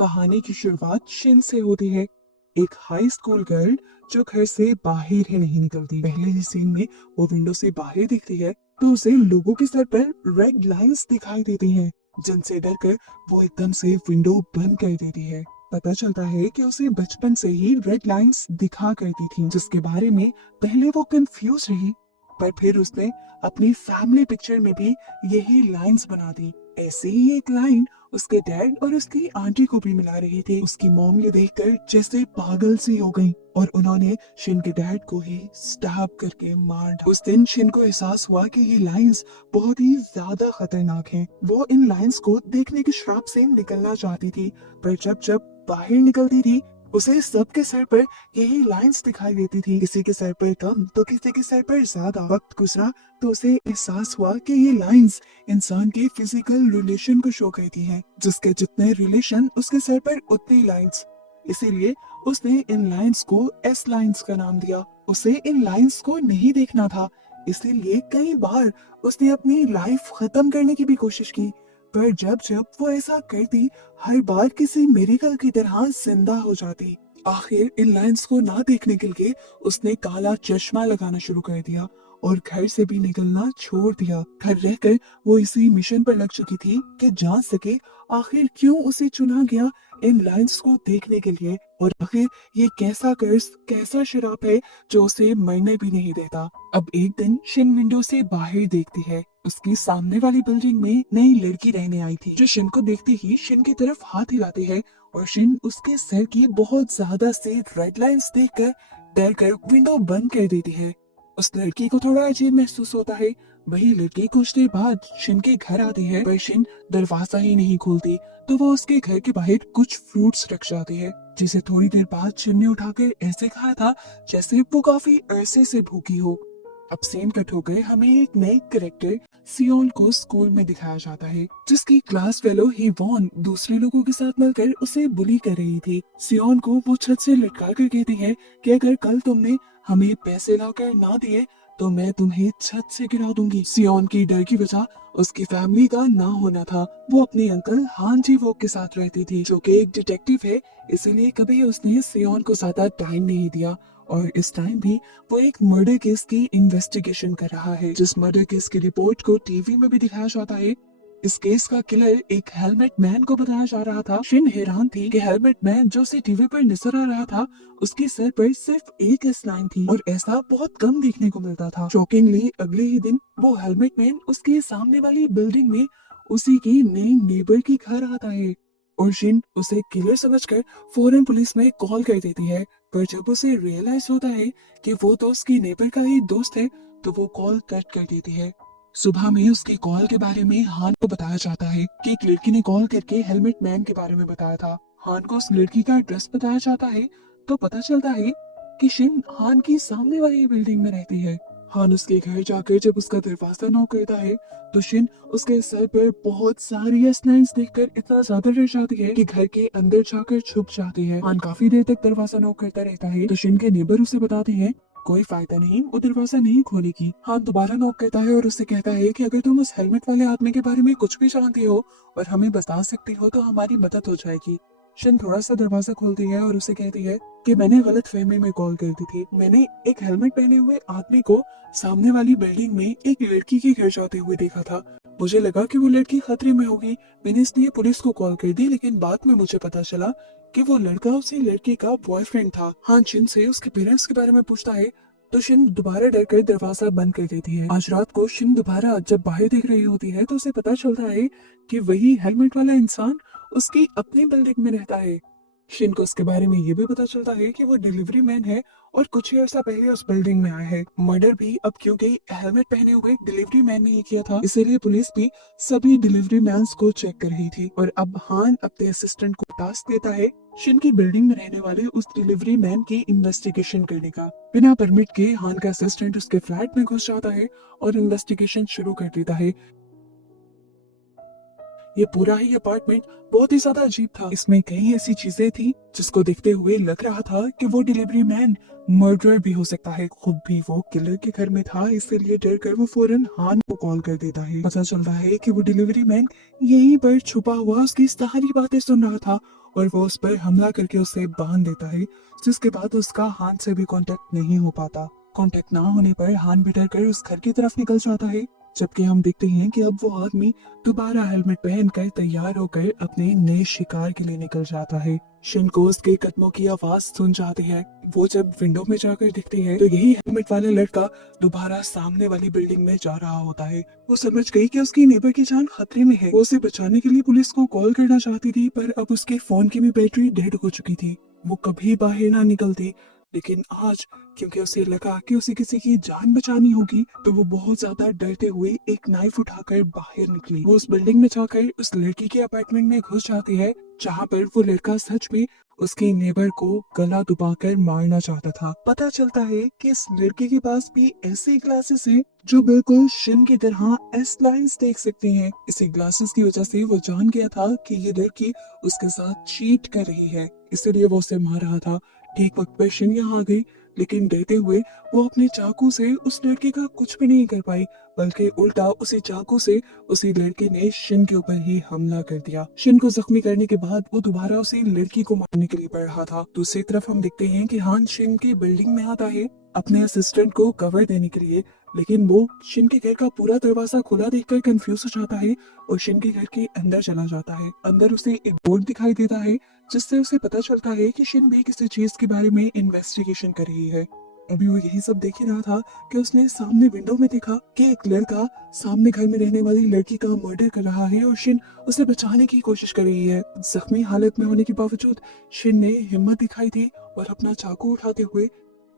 कहानी की शुरुआत शिन से होती है, एक हाई स्कूल गर्ल जो घर से बाहर ही नहीं निकलती। पहले ही सीन में वो विंडो से बाहर दिखती है तो उसे लोगों के सर पर रेड लाइंस दिखाई देती हैं, जिनसे डरकर वो एकदम से विंडो बंद कर देती है। पता चलता है कि उसे बचपन से ही रेड लाइंस दिखा करती थी, जिसके बारे में पहले वो कंफ्यूज रही, पर फिर उसने अपनी फैमिली पिक्चर में भी यही लाइंस बना दी। ऐसे ही एक लाइन उसके डैड और उसकी आंटी को भी मिला रही थी। उसकी मॉम ये देखकर जैसे पागल सी हो गई और उन्होंने शिन के डैड को ही स्टैब करके मार डाला। उस दिन शिन को एहसास हुआ कि ये लाइंस बहुत ही ज्यादा खतरनाक हैं। वो इन लाइंस को देखने के श्राप से निकलना चाहती थी, पर जब जब बाहर निकलती थी उसे सबके सर पर यही लाइंस दिखाई देती थी। किसी के सर पर कम तो किसी के सर पर ज्यादा। वक्त गुजरा तो उसे एहसास हुआ कि ये लाइंस इंसान के फिजिकल रिलेशन को शो करती हैं। जिसके जितने रिलेशन उसके सर पर उतनी लाइंस। इसीलिए उसने इन लाइंस को एस लाइंस का नाम दिया। उसे इन लाइंस को नहीं देखना था, इसीलिए कई बार उसने अपनी लाइफ खत्म करने की भी कोशिश की, पर जब जब वो ऐसा करती हर बार किसी मिरेकल की तरह जिंदा हो जाती। आखिर इन लाइंस को ना देखने के लिए उसने काला चश्मा लगाना शुरू कर दिया और घर से भी निकलना छोड़ दिया। घर रहकर वो इसी मिशन पर लग चुकी थी कि जान सके आखिर क्यों उसे चुना गया इन लाइंस को देखने के लिए, और आखिर ये कैसा कर्ज, कैसा शराब है जो उसे मरने भी नहीं देता। अब एक दिन शिन विंडो से बाहर देखती है। उसकी सामने वाली बिल्डिंग में नई लड़की रहने आई थी, जो शिन को देखते ही शिन की तरफ हाथ हिलाती है और शिन उसके सर की बहुत ज्यादा से रेड लाइंस देखकर डर कर विंडो बंद कर देती है। उस लड़की को थोड़ा अजीब महसूस होता है। वही लड़की कुछ देर बाद शिन के घर आती है, पर शिन दरवाजा ही नहीं खोलती तो वो उसके घर के बाहर कुछ फ्रूट्स रख जाती है, जिसे थोड़ी देर बाद शिन ने उठाकर ऐसे खाया था जैसे वो काफी अरसे से भूखी हो। अब सीन कट हो गए, हमें एक नए कैरेक्टर सियोन को स्कूल में दिखाया जाता है, जिसकी क्लास फेलो हिवॉन दूसरे लोगों के साथ मिलकर उसे बुली कर रही थी। सियोन को वो छत से लटका कर कहती है कि अगर कल तुमने हमें पैसे लाकर ना दिए तो मैं तुम्हें छत से गिरा दूंगी। सियोन की डर की वजह उसकी फैमिली का ना होना था। वो अपने अंकल हान जी वोक के साथ रहती थी, जो कि एक डिटेक्टिव है, इसीलिए कभी उसने सियोन को ज्यादा टाइम नहीं दिया। और इस टाइम भी वो एक मर्डर केस की इन्वेस्टिगेशन कर रहा है, जिस मर्डर केस की रिपोर्ट को टीवी में भी दिखाया जाता है। इस केस का किलर एक हेलमेट मैन को बताया जा रहा था। शिन हैरान थी कि हेलमेट मैन जो उसे टीवी पर नजर आ रहा था, उसके सर पर सिर्फ एक एस लाइन थी और ऐसा बहुत कम देखने को मिलता था। शॉकिंगली अगले ही दिन वो हेलमेट मैन उसके सामने वाली बिल्डिंग में उसी की नई नेबर की घर आता है और शिन उसे किलर समझकर फौरन पुलिस में कॉल कर देती है। पर जब उसे रियलाइज होता है कि वो तो उसकी नेबर का ही दोस्त है, तो वो कॉल कट कर देती है। सुबह में उसकी कॉल के बारे में हान को बताया जाता है कि एक लड़की ने कॉल करके हेलमेट मैन के बारे में बताया था। हान को उस लड़की का एड्रेस बताया जाता है तो पता चलता है कि शिन हान की सामने वाली बिल्डिंग में रहती है। हान उसके घर जाकर जब उसका दरवाजा नॉक करता है तो शिन उसके सर पर बहुत सारी लाइंस देखकर इतना ज्यादा डर जाती है कि घर के अंदर जाकर छुप जाती है। हान काफी देर तक दरवाजा नॉक करता रहता है तो शिन के नेबर उसे बताते हैं कोई फायदा नहीं, वो दरवाजा नहीं खोलेगी। हान दोबारा नॉक करता है और उससे कहता है कि अगर तुम उस हेलमेट वाले आदमी के बारे में कुछ भी जानती हो और हमें बता सकती हो तो हमारी मदद हो जाएगी। शिन थोड़ा सा दरवाजा खोलती है और उसे कहती है कि मैंने गलत फहमी में कॉल कर दी थी। मैंने एक हेलमेट पहने हुए आदमी को सामने वाली बिल्डिंग में एक लड़की के घर जाते हुए देखा था। मुझे लगा कि वो लड़की खतरे में होगी, मैंने इसलिए पुलिस को कॉल कर दी, लेकिन बाद में मुझे पता चला कि वो लड़का उसी लड़की का बॉयफ्रेंड था। हान शिन से उसके पेरेंट्स के बारे में पूछता है तो शिन दोबारा डरकर दरवाजा बंद कर देती है। आज रात को शिन दोबारा जब बाहर देख रही होती है तो उसे पता चलता है कि वही हेलमेट वाला इंसान उसकी अपनी बिल्डिंग में रहता है। शिन को उसके बारे में ये भी पता चलता है कि वो डिलीवरी मैन है और कुछ ही अर्सा पहले उस बिल्डिंग में आया है। मर्डर भी अब क्योंकि हेलमेट पहने हुए डिलीवरी मैन ने ही किया था, इसीलिए पुलिस भी सभी डिलीवरी मैन को चेक कर रही थी। और अब हान अपने असिस्टेंट को टास्क देता है शिन की बिल्डिंग में रहने वाले उस डिलीवरी मैन की इन्वेस्टिगेशन करने का। बिना परमिट के हान का असिस्टेंट उसके फ्लैट में घुस जाता है और इन्वेस्टिगेशन शुरू कर देता है। ये पूरा ही अपार्टमेंट बहुत ही ज्यादा अजीब था। इसमें कई ऐसी चीजें थी जिसको देखते हुए लग रहा था कि वो डिलीवरी मैन मर्डरर भी हो सकता है। खुद भी वो किलर के घर में था, इसलिए डर कर वो फौरन हान को कॉल कर देता है। पता चलता है कि वो डिलीवरी मैन यहीं पर छुपा हुआ उसकी सारी बातें सुन रहा था और वो उस पर हमला करके उसे बांध देता है, जिसके बाद उसका हान से भी कांटेक्ट नहीं हो पाता। कांटेक्ट ना होने पर हान भी डर कर उस घर की तरफ निकल जाता है, जबकि हम देखते हैं कि अब वो आदमी दोबारा हेलमेट पहनकर तैयार होकर अपने नए शिकार के लिए निकल जाता है। शिन को उसके कदमों की आवाज सुन जाती है। वो जब विंडो में जाकर दिखती है तो यही हेलमेट वाला लड़का दोबारा सामने वाली बिल्डिंग में जा रहा होता है। वो समझ गई कि उसकी नेबर की जान खतरे में है। वो उसे बचाने के लिए पुलिस को कॉल करना चाहती थी, पर अब उसके फोन की भी बैटरी डेड हो चुकी थी। वो कभी बाहर ना निकलती, लेकिन आज क्योंकि उसे लगा कि उसे किसी की जान बचानी होगी, तो वो बहुत ज्यादा डरते हुए एक नाइफ उठाकर बाहर निकली। वो उस बिल्डिंग में जाकर उस लड़की के अपार्टमेंट में घुस जाती है, जहाँ पर वो लड़का सच में उसके नेबर को गला दबाकर मारना चाहता था। पता चलता है कि इस लड़के के पास भी ऐसे ग्लासेस हैं जो बिल्कुल शिन की तरह एस लाइंस देख सकती हैं। इसी ग्लासेस की वजह से वो जान गया था कि ये लड़की उसके साथ चीट कर रही है, इसलिए वो उसे मार रहा था। ठीक वक्त पर शिन यहाँ आ गई, लेकिन डरते हुए वो अपने चाकू से उस लड़के का कुछ भी नहीं कर पाई, बल्कि उल्टा उसी चाकू से उसी लड़के ने शिन के ऊपर ही हमला कर दिया। शिन को जख्मी करने के बाद वो दोबारा उसी लड़की को मारने के लिए बढ़ रहा था। दूसरी तरफ हम देखते हैं कि हान शिन की बिल्डिंग में आता है अपने असिस्टेंट को कवर देने के लिए, लेकिन वो शिन के घर का पूरा दरवाजा खुला देखकर कंफ्यूज हो जाता है और शिन के घर के अंदर चला जाता है। अंदर उसे एक बोर्ड दिखाई देता है, जिससे उसे पता चलता है कि शिन भी किसी चीज के बारे में इन्वेस्टिगेशन कर रही है। अभी वो यही सब देख ही रहा था कि उसने सामने विंडो में देखा कि एक लड़का सामने घर में रहने वाली लड़की का मर्डर कर रहा है और शिन उसे बचाने की कोशिश कर रही है। जख्मी हालत में होने के बावजूद शिन ने हिम्मत दिखाई थी और अपना चाकू उठाते हुए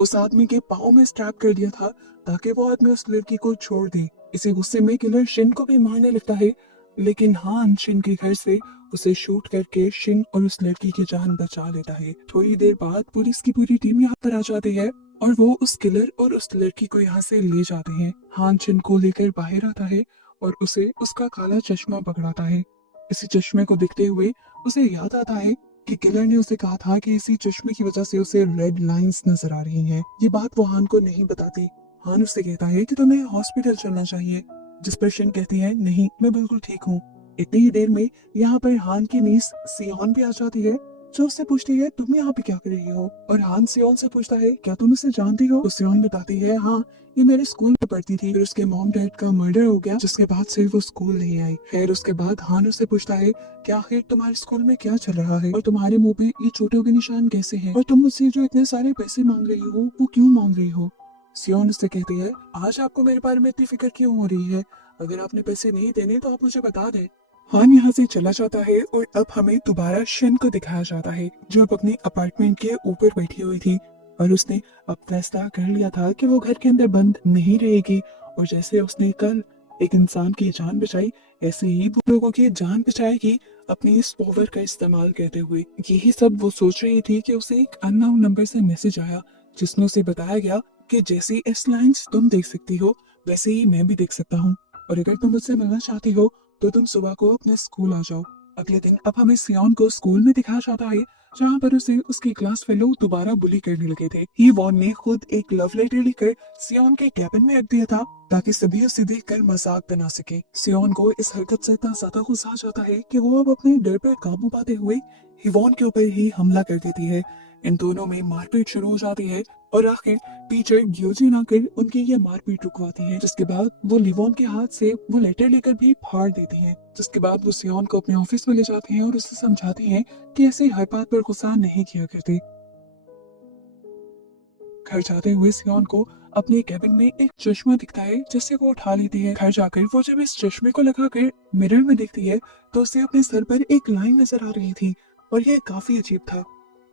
उस आदमी के पाँव में स्ट्रैप कर दिया था, ताकि वो आदमी उस लड़की को छोड़ दे। इसी गुस्से में किलर शिन को भी मारने लगता है, लेकिन हान शिन के घर से उसे शूट करके शिन और उस लड़की की जान बचा लेता है। थोड़ी देर बाद पुलिस की पूरी टीम यहाँ पर आ जाती है और वो उस किलर और उस लड़की को यहाँ से ले जाते हैं। हान शिन को लेकर बाहर आता है और उसे उसका काला चश्मा पकड़ाता है। इसी चश्मे को देखते हुए उसे याद आता है कि किलर ने उसे कहा था कि इसी चश्मे की वजह से उसे रेड लाइंस नजर आ रही हैं। ये बात वो हान को नहीं बताती। हान उससे कहता है कि तुम्हें हॉस्पिटल चलना चाहिए, जिस पर शिन कहती है नहीं, मैं बिल्कुल ठीक हूँ। इतनी ही देर में यहाँ पर हान की नीस सियोन भी आ जाती है, जो उससे पूछती है तुम यहाँ पे क्या कर रही हो, और हान सियोन से पूछता है क्या तुम इसे जानती हो। तो सियोन बताती है हाँ, ये मेरे स्कूल में पढ़ती थी, फिर उसके मॉम डैड का मर्डर हो गया, जिसके बाद से वो स्कूल नहीं आई। फिर उसके बाद हान उससे पूछता है क्या आखिर तुम्हारे स्कूल में क्या चल रहा है और तुम्हारे मुंह पे ये चोटों के निशान कैसे हैं, और तुम मुझसे जो इतने सारे पैसे मांग रही हो वो क्यों मांग रही हो। सियोन उससे कहती है आज आपको मेरे बारे में इतनी फिक्र क्यों हो रही है, अगर आपने पैसे नहीं देने तो आप मुझे बता दें। हान यहाँ से चला जाता है और अब हमें दोबारा शिन को दिखाया जाता है, जो अब अपने अपार्टमेंट के ऊपर बैठी हुई थी और उसने अब फैसला कर लिया था कि वो घर के अंदर बंद नहीं रहेगी, और जैसे उसने कल एक इंसान की जान बचाई, ऐसे ही वो लोगों की जान बचाएगी अपनी इस पावर का इस्तेमाल करते हुए। यही सब वो सोच रही थी कि उसे एक अननोन नंबर से मैसेज आया, जिसमें उसे बताया गया कि जैसी एस लाइंस तुम देख सकती हो वैसे ही मैं भी देख सकता हूँ, और अगर तुम मुझसे मिलना चाहती हो तो तुम सुबह को अपने स्कूल आ जाओ। अगले दिन अब हमें सियोन को स्कूल में दिखाया जाता है, जहाँ पर उसे उसके क्लास फेलो दोबारा बुली करने लगे थे। ही वॉन ने खुद एक लव लेटर लिखकर सियोन के कैबिन में रख दिया था, ताकि सभी उसे देखकर मजाक बना सके। सियोन को इस हरकत से इतना ज्यादा गुस्सा आ जाता है कि वो अब अपने डर पर काबू पाते हुए हिवॉन के ऊपर ही हमला कर देती है। इन दोनों में मारपीट शुरू हो जाती है और आखिर टीचर ग्योजिन आकर उनकी ये मारपीट रुकवाती है, जिसके बाद वो लिवॉन के हाथ से वो लेटर लेकर भी फाड़ देती हैं। जिसके बाद वो सियोन को अपने ऑफिस में ले जाती हैं और उसे समझाती हैं कि ऐसे हर बात पर गुस्सा नहीं किया करते। घर जाते हुए सियोन को अपने कैबिन में एक चश्मा दिखता है, जिससे वो उठा लेती है। घर जाकर वो जब इस चश्मे को लगाकर मिरर में देखती है तो उसे अपने सर पर एक लाइन नजर आ रही थी, और यह काफी अजीब था।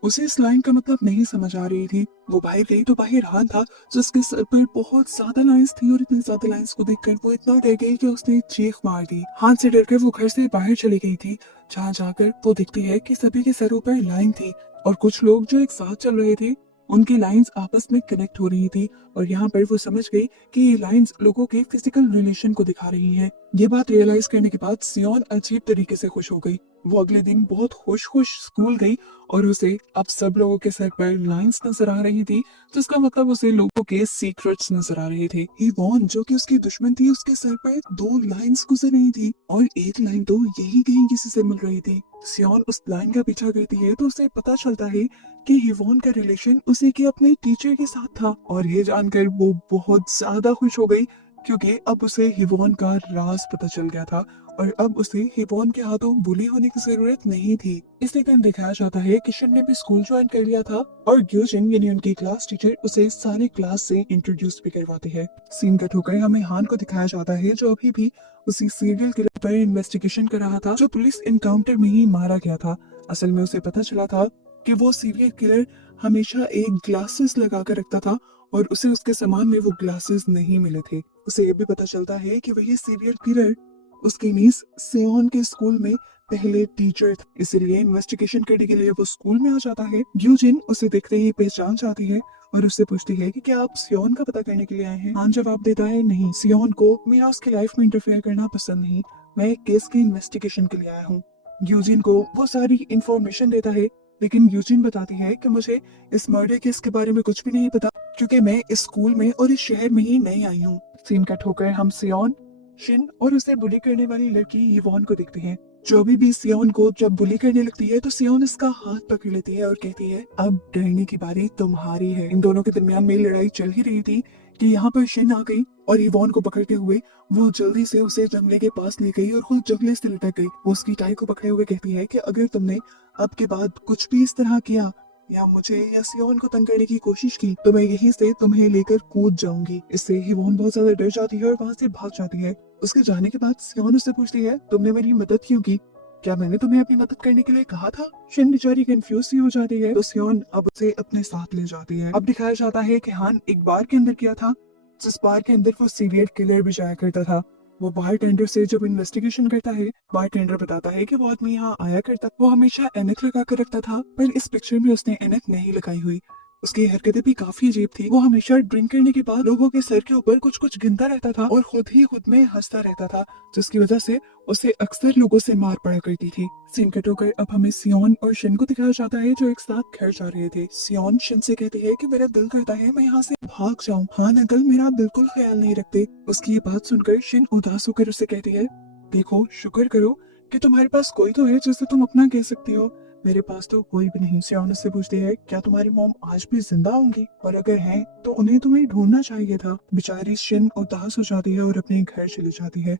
उसे इस लाइन का मतलब नहीं समझ आ रही थी। वो बाहर गई तो बाहर हान था, जिसके सर पर बहुत ज्यादा लाइंस थी, और इतनी ज्यादा लाइंस को देखकर वो इतना डर गई कि उसने चीख मार दी। हान से डरकर वो घर से बाहर चली गई थी, जहाँ जाकर वो देखती है कि सभी के सरों पर लाइन थी, और कुछ लोग जो एक साथ चल रहे थे उनकी लाइंस आपस में कनेक्ट हो रही थी, और यहाँ पर वो समझ गई कि ये लाइंस लोगों के फिजिकल रिलेशन को दिखा रही हैं। ये बात रियलाइज करने के बाद सियोन अजीब तरीके से खुश हो गई। वो अगले दिन बहुत खुश खुश स्कूल गई और उसे अब सब लोगों के सर पर लाइंस नजर आ रही थी, जिसका मतलब उसे लोगों के सीक्रेट्स नजर आ रहे थे। इवॉन जो कि उसकी दुश्मन थी, उसके सर पर 2 लाइंस गुजर रही थी और एक लाइन तो यही कहीं किसी से मिल रही थी। सियोन उस लाइन का पीछा करती है तो उसे पता चलता है कि हिवॉन का रिलेशन उसी के अपने टीचर के साथ था, और ये जानकर वो बहुत ज्यादा खुश हो गई क्योंकि अब उसे हिवॉन का राज पता चल गया था और अब उसे हिवॉन के हाथों बुली होने की जरूरत नहीं थी। इसी दिन दिखाया जाता है कि शिन ने भी स्कूल ज्वाइन कर लिया था और ग्योजिन यानी उनकी क्लास टीचर उसे सारे क्लास से इंट्रोड्यूस भी करवाती है। सीन कट होकर हमें हान को दिखाया जाता है जो अभी भी उसी सीरियल किलर पर इन्वेस्टिगेशन कर रहा था जो पुलिस इनकाउंटर में ही मारा गया था। असल में उसे पता चला था कि वो सीरियल किलर हमेशा एक ग्लासेस लगा कर रखता था और उसे उसके सामान में वो ग्लासेस नहीं मिले थे। उसे ये भी पता चलता है कि वही सीरियल किलर उसकी नीस सेओन के स्कूल में पहले टीचर था, इसलिए इन्वेस्टिगेशन करने के लिए वो स्कूल में आ जाता है। ग्यूजिन उसे देखते ही पहचान जाती है और उससे पूछती है कि क्या आप सियोन का पता करने के लिए आए हैं। हान जवाब देता है नहीं, सियोन को मेरा उसकी लाइफ में इंटरफेयर करना पसंद नहीं, मैं एक केस की इन्वेस्टिगेशन के लिए आया हूँ। ग्यूजिन को वो सारी इंफॉर्मेशन देता है, लेकिन ग्यूजिन बताती है कि मुझे इस मर्डर केस के बारे में कुछ भी नहीं पता क्योंकि मैं इस स्कूल में और इस शहर में ही नई आई हूँ। सीन कट होकर हम सियोन, शिन और उसे बुली करने वाली लड़की यवॉन को देखते हैं। जो भी सियोन को जब बुली करने लगती है तो सियोन इसका हाथ पकड़ लेती है और कहती है अब डरने की बारी तुम्हारी है। इन दोनों के दरमियान में लड़ाई चल ही रही थी कि यहाँ पर शिन आ गई और यवॉन को पकड़ते हुए वो जल्दी से उसे जंगले के पास ले गई और खुद जंगले से लटक गई। वो उसकी टाई को पकड़े हुए कहती है कि अगर तुमने अब के बाद कुछ भी इस तरह किया या मुझे या सियोन को तंग करने की कोशिश की तो मैं यहीं से तुम्हें लेकर कूद जाऊंगी। इससे हिवॉन बहुत ज्यादा डर जाती है और वहां से भाग जाती है। उसके जाने के बाद सियोन उससे पूछती है तुमने मेरी मदद क्यों की, क्या मैंने तुम्हें अपनी मदद करने के लिए कहा था। शिन बेचारी कंफ्यूज सी हो जाती है तो सियोन अब उसे अपने साथ ले जाती है। अब दिखाया जाता है कि हान एक बार के अंदर किया था जिस बार के अंदर वो सीरियल किलर भी जाया करता था। वो बार टेंडर से जब इन्वेस्टिगेशन करता है, बार टेंडर बताता है कि वो आदमी यहाँ आया करता, वो हमेशा एनक लगा कर रखता था, पर इस पिक्चर में उसने एनक नहीं लगाई हुई। उसकी हरकतें भी काफी अजीब थी। वो हमेशा ड्रिंक करने के बाद लोगों के सर के ऊपर कुछ कुछ गिनता रहता था और खुद ही खुद में हंसता रहता था, जिसकी वजह से उसे अक्सर लोगों से मार पड़ा करती थी। सीन कट होकर अब हमें सियोन और शिन को दिखाया जाता है जो एक साथ घर जा रहे थे। सियोन शिन से कहती है कि मेरा दिल करता है मैं यहाँ से भाग जाऊँ। हाँ अंकल मेरा बिल्कुल ख्याल नहीं रखते। उसकी ये बात सुनकर शिन उदास होकर उसे कहती है देखो शुक्र करो कि तुम्हारे पास कोई तो है जिसे तुम अपना कह सकती हो, मेरे पास तो कोई भी नहीं। सियोन उससे पूछती है क्या तुम्हारी मॉम आज भी जिंदा होंगी और अगर हैं तो उन्हें तुम्हें ढूंढना चाहिए था। बेचारी शिन उदास हो जाती है और अपने घर चली जाती है।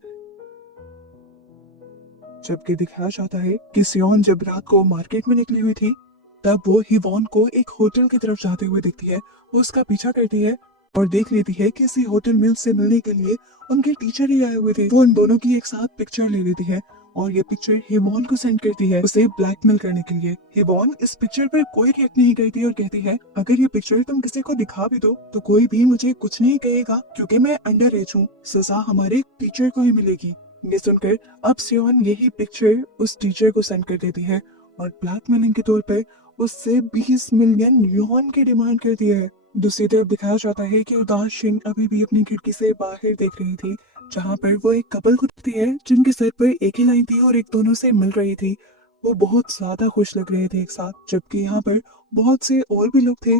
जबकि दिखाया जाता है कि सियोन जब रात को मार्केट में निकली हुई थी तब वो हिवॉन को एक होटल की तरफ जाते हुए देखती है। वो उसका पीछा करती है और देख लेती है कि इसी होटल में उससे मिलने के लिए उनके टीचर ही आए हुए थे। वो इन दोनों की एक साथ पिक्चर ले लेती है और ये पिक्चर हिवॉन को सेंड करती है उसे ब्लैकमेल करने के लिए। हिवॉन इस पिक्चर पर कोई रिएक्ट नहीं करती और कहती है अगर ये पिक्चर तुम किसी को दिखा भी दो तो कोई भी मुझे कुछ नहीं कहेगा क्योंकि मैं अंडर एज हूँ, सजा हमारे टीचर को ही मिलेगी। ये सुनकर अब सियोन यही पिक्चर उस टीचर को सेंड कर देती है और ब्लैकमेलिंग के तौर पर उससे 20 मिलियन युआन की डिमांड करती है। दूसरी तरफ दिखाया जाता है कि उदास शिन अभी भी अपनी खिड़की से बाहर देख रही थी जहाँ पर वो एक कपल को देखती है जिनके सर पर एक ही लाइन थी और एक दोनों से मिल रही थी। वो बहुत ज्यादा खुश लग रहे थे एक साथ, जबकि यहाँ पर बहुत से और भी लोग थे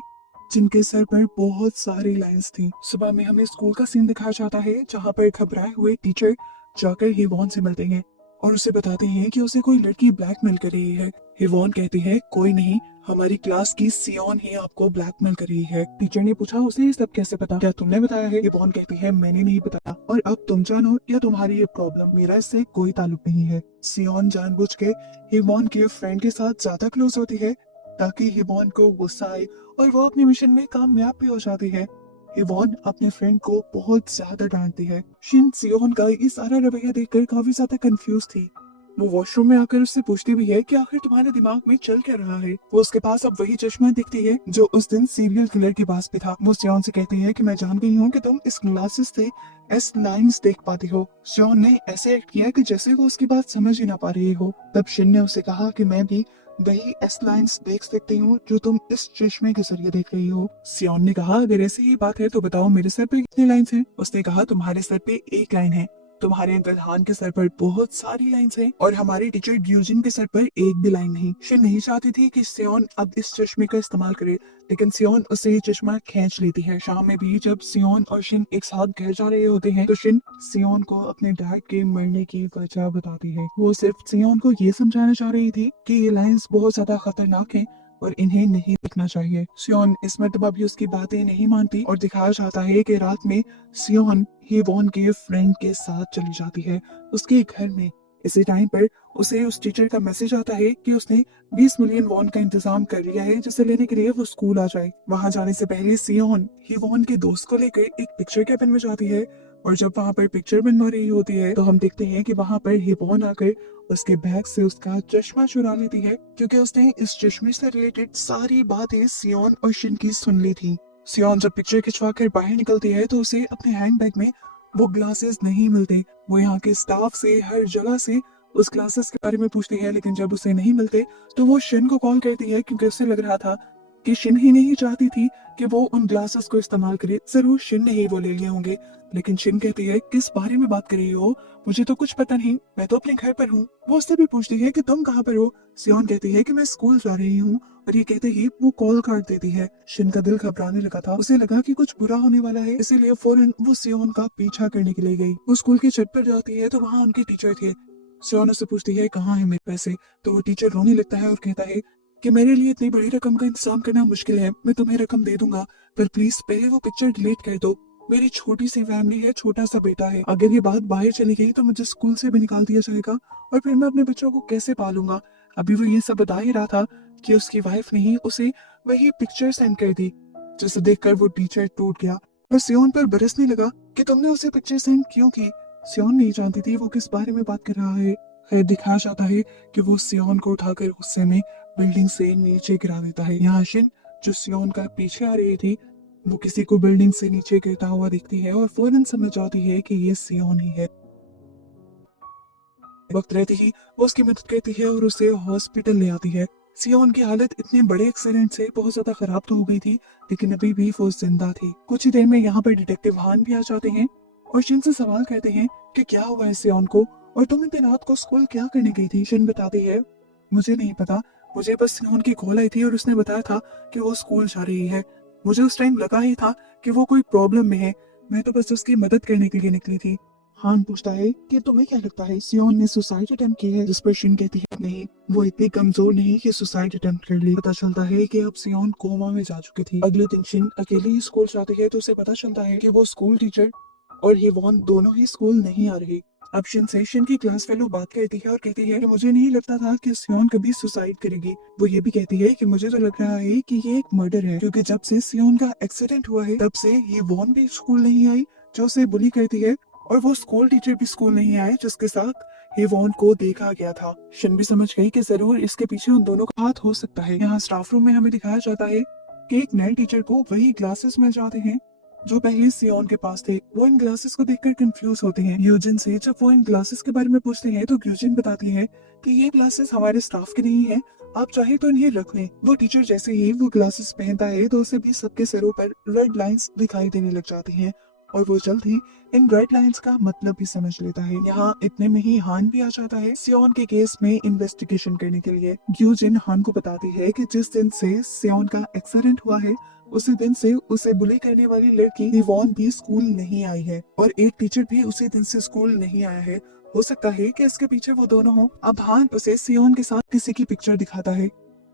जिनके सर पर बहुत सारी लाइंस थी। सुबह में हमें स्कूल का सीन दिखाया जाता है जहाँ पर घबराए हुए टीचर जाकर हिवॉन से मिलते हैं और उसे बताते हैं कि उसे कोई लड़की ब्लैकमेल कर रही है। हिवॉन कहती है कोई नहीं, हमारी क्लास की सियोन ही आपको ब्लैकमेल कर रही है। टीचर ने पूछा उसे ये सब कैसे पता, क्या तुमने बताया है। हिवॉन कहती है मैंने नहीं बताया और अब तुम जानो या तुम्हारी ये प्रॉब्लम, मेरा इससे कोई ताल्लुक नहीं है। सियोन जानबूझ के हिवॉन के फ्रेंड के साथ ज्यादा क्लोज होती है ताकि हिवॉन को गुस्सा आए और वो अपने मिशन में कामयाब भी हो जाती है। इवॉन अपने फ्रेंड को बहुत ज्यादा डांटती है। शिन सियोन का ये सारा रवैया देखकर काफी ज्यादा कंफ्यूज थी। वो वॉशरूम में आकर उससे पूछती भी है कि आखिर तुम्हारे दिमाग में चल क्या रहा है। वो उसके पास अब वही चश्मा दिखती है जो उस दिन सीरियल किलर के पास भी था। वो सियोन से कहती है कि मैं जान गई हूँ कि तुम इस ग्लासेस से एस लाइंस देख पाती हो। सियोन ने ऐसे एक्ट किया कि जैसे वो उसकी बात समझ ही ना पा रही हो। तब शिन ने उसे कहा कि मैं भी वही एस लाइंस देख सकती हूँ जो तुम इस चश्मे के जरिए देख रही हो। सियोन ने कहा अगर ऐसी ही बात है तो बताओ मेरे सर पे कितनी लाइंस हैं। उसने कहा तुम्हारे सर पे एक लाइन है तुम्हारे अंकल हान के सर पर बहुत सारी लाइंस हैं और हमारे टीचर ग्यूजिन के सर पर एक भी लाइन नहीं। शिन नहीं चाहती थी कि सियोन अब इस चश्मे का इस्तेमाल करे, लेकिन सियोन उससे ये चश्मा खींच लेती है। शाम में भी जब सियोन और शिन एक साथ घर जा रहे होते हैं तो शिन सियोन को अपने डैड के मरने की वजह बताती है। वो सिर्फ सियोन को ये समझाना चाह रही थी कि ये लाइंस बहुत ज्यादा खतरनाक हैं और इन्हें नहीं लिखना चाहिए। सियोन इस मर्तबा भी उसकी बातें नहीं मानती और दिखाया जाता है कि रात में सियोन हेवॉन के फ्रेंड के साथ चली जाती है उसके घर में। इसी टाइम पर उसे उस टीचर का मैसेज आता है कि उसने 20 मिलियन वॉन का इंतजाम कर लिया है जिसे लेने के लिए वो स्कूल आ जाए। वहां जाने से पहले सियोन हेवॉन के दोस्त को लेकर एक पिक्चर कैबिन में जाती है और जब वहां पर पिक्चर बनवा रही होती है तो हम देखते हैं कि वहां पर हेवॉन आकर उसके बैग से उसका चश्मा चुरा लेती है, क्योंकि उसने इस चश्मे से रिलेटेड सारी बातें सियोन और शिन की सुन ली थी। सियोन जब पिक्चर खिंचवा कर बाहर निकलती है तो उसे अपने हैंडबैग में वो ग्लासेस नहीं मिलते। वो यहाँ के स्टाफ से हर जगह से उस ग्लासेस के बारे में पूछती है, लेकिन जब उसे नहीं मिलते तो वो शिन को कॉल करती है, क्योंकि उसे लग रहा था कि शिन ही नहीं चाहती थी कि वो उन ग्लासेस को इस्तेमाल करे। जरूर शिन ने ही वो ले लिए होंगे। लेकिन शिन कहती है, किस बारे में बात कर रही हो, मुझे तो कुछ पता नहीं, मैं तो अपने घर पर हूँ। वो उससे भी पूछती है कि तुम कहाँ पर हो। सियोन कहती है कि मैं स्कूल जा रही हूँ और ये कहते ही वो कॉल काट देती है। शिन का दिल घबराने लगा था, उसे लगा कि कुछ बुरा होने वाला है, इसीलिए फौरन वो सियोन का पीछा करने के लिए गई। वो स्कूल की छत पर जाती है तो वहाँ उनके टीचर थे। सियोन उससे पूछती है कहाँ है मेरे पैसे, तो वो टीचर रोने लगता है और कहता है कि मेरे लिए इतनी बड़ी रकम का इंतजाम करना मुश्किल है, मैं तुम्हें रकम दे दूंगा, पर प्लीज पहले वो पिक्चर डिलीट कर दो। मेरी छोटी सी फैमिली है, छोटा सा बेटा है, अगर ये बात बाहर चली गई तो मुझे स्कूल से भी निकाल दिया जाएगा और फिर मैं अपने बच्चों को कैसे पालूंगा। अभी वो ये सब बता ही रहा था कि उसकी वाइफ ने ही उसे वही पिक्चर सेंड कर दी, जिसे देखकर वो टीचर टूट गया और सियोन पर बरसने लगा कि तुमने उसे पिक्चर सेंड क्यों की। सियोन नहीं जानती थी वो किस बारे में बात कर रहा है। फिर दिखाया जाता है कि वो सियोन को उठाकर गुस्से में बिल्डिंग से नीचे गिरा देता है। यहाँ शिन जो सियोन का पीछे आ रही थी वो किसी को बिल्डिंग से नीचे गिरता हुआ दिखती है और फौरन समझ जाती है कि ये सियोन ही है। वक्त रहते ही वो उसकी मदद करती है और उसे हॉस्पिटल ले आती है। सियोन की हालत इतने बड़े एक्सीडेंट से बहुत ज्यादा खराब तो हो गई थी, लेकिन अभी भी वो जिंदा थी। कुछ ही देर में यहाँ पर डिटेक्टिव हान भी आ जाते हैं और शिन से सवाल करते हैं कि क्या हुआ है सियोन को और तुम इतनी रात को स्कूल क्या करने गई थी। शिन बताती है, मुझे नहीं पता, मुझे बस सियोन की कॉल आई थी और उसने बताया था कि वो स्कूल जा रही है। मुझे उस टाइम लगा ही था कि वो कोई प्रॉब्लम में है, मैं तो बस उसकी मदद करने के लिए निकली थी। हान पूछता है कि तुम्हें क्या लगता है सियोन ने सुसाइड अटेम्प्ट किया है, जिस पर शिन कहती है नहीं, वो इतनी कमजोर नहीं कि सुसाइड अटेम्प्ट कर ले। पता चलता है कि अब सियोन कोमा में जा चुकी थी। अगले दिन शिन अकेले ही स्कूल जाती है तो उसे पता चलता है कि वो स्कूल टीचर और हेवॉन दोनों ही स्कूल नहीं आ रही। अब शिन से शिन की क्लास फेलो बात करती है और कहती है कि मुझे नहीं लगता था कि सियोन कभी सुसाइड करेगी। वो ये भी कहती है कि मुझे तो लग रहा है कि ये एक मर्डर है, क्योंकि जब से सियोन का एक्सीडेंट हुआ है तब से हेवॉन भी स्कूल नहीं आई जो उसे बुली करती है, और वो स्कूल टीचर भी स्कूल नहीं आए जिसके साथ हेवॉन को देखा गया था। शिन भी समझ गई कि जरूर इसके पीछे उन दोनों का हाथ हो सकता है। यहाँ स्टाफ रूम में हमें दिखाया जाता है कि एक नए टीचर को वही ग्लासेस मिल जाते हैं जो पहले सियोन के पास थे। वो इन ग्लासेस को देखकर कंफ्यूज होते हैं। यूजिन से जब वो इन ग्लासेस के बारे में पूछते हैं तो यूजिन बताती है कि ये ग्लासेस हमारे स्टाफ के नहीं है, आप चाहे तो इन्हें रख लें। वो टीचर जैसे ही वो ग्लासेस पहनता है तो उसे भी सबके सिरों पर रेड लाइंस दिखाई देने लग जाती हैं और वो जल्द ही इन रेड लाइंस का मतलब भी समझ लेता है। यहाँ इतने में ही हान भी आ जाता है सियोन के केस में इन्वेस्टिगेशन करने के लिए। यूजिन हान को बताती है कि जिस दिन से सियोन का एक्सीडेंट हुआ है उसी दिन से उसे बुली करने वाली लड़की हिवॉन भी स्कूल नहीं आई है और एक टीचर भी उसी दिन से स्कूल नहीं आया है। हो सकता है कि इसके पीछे वो दोनों हो। अब हान उसे सियोन के साथ किसी की पिक्चर दिखाता है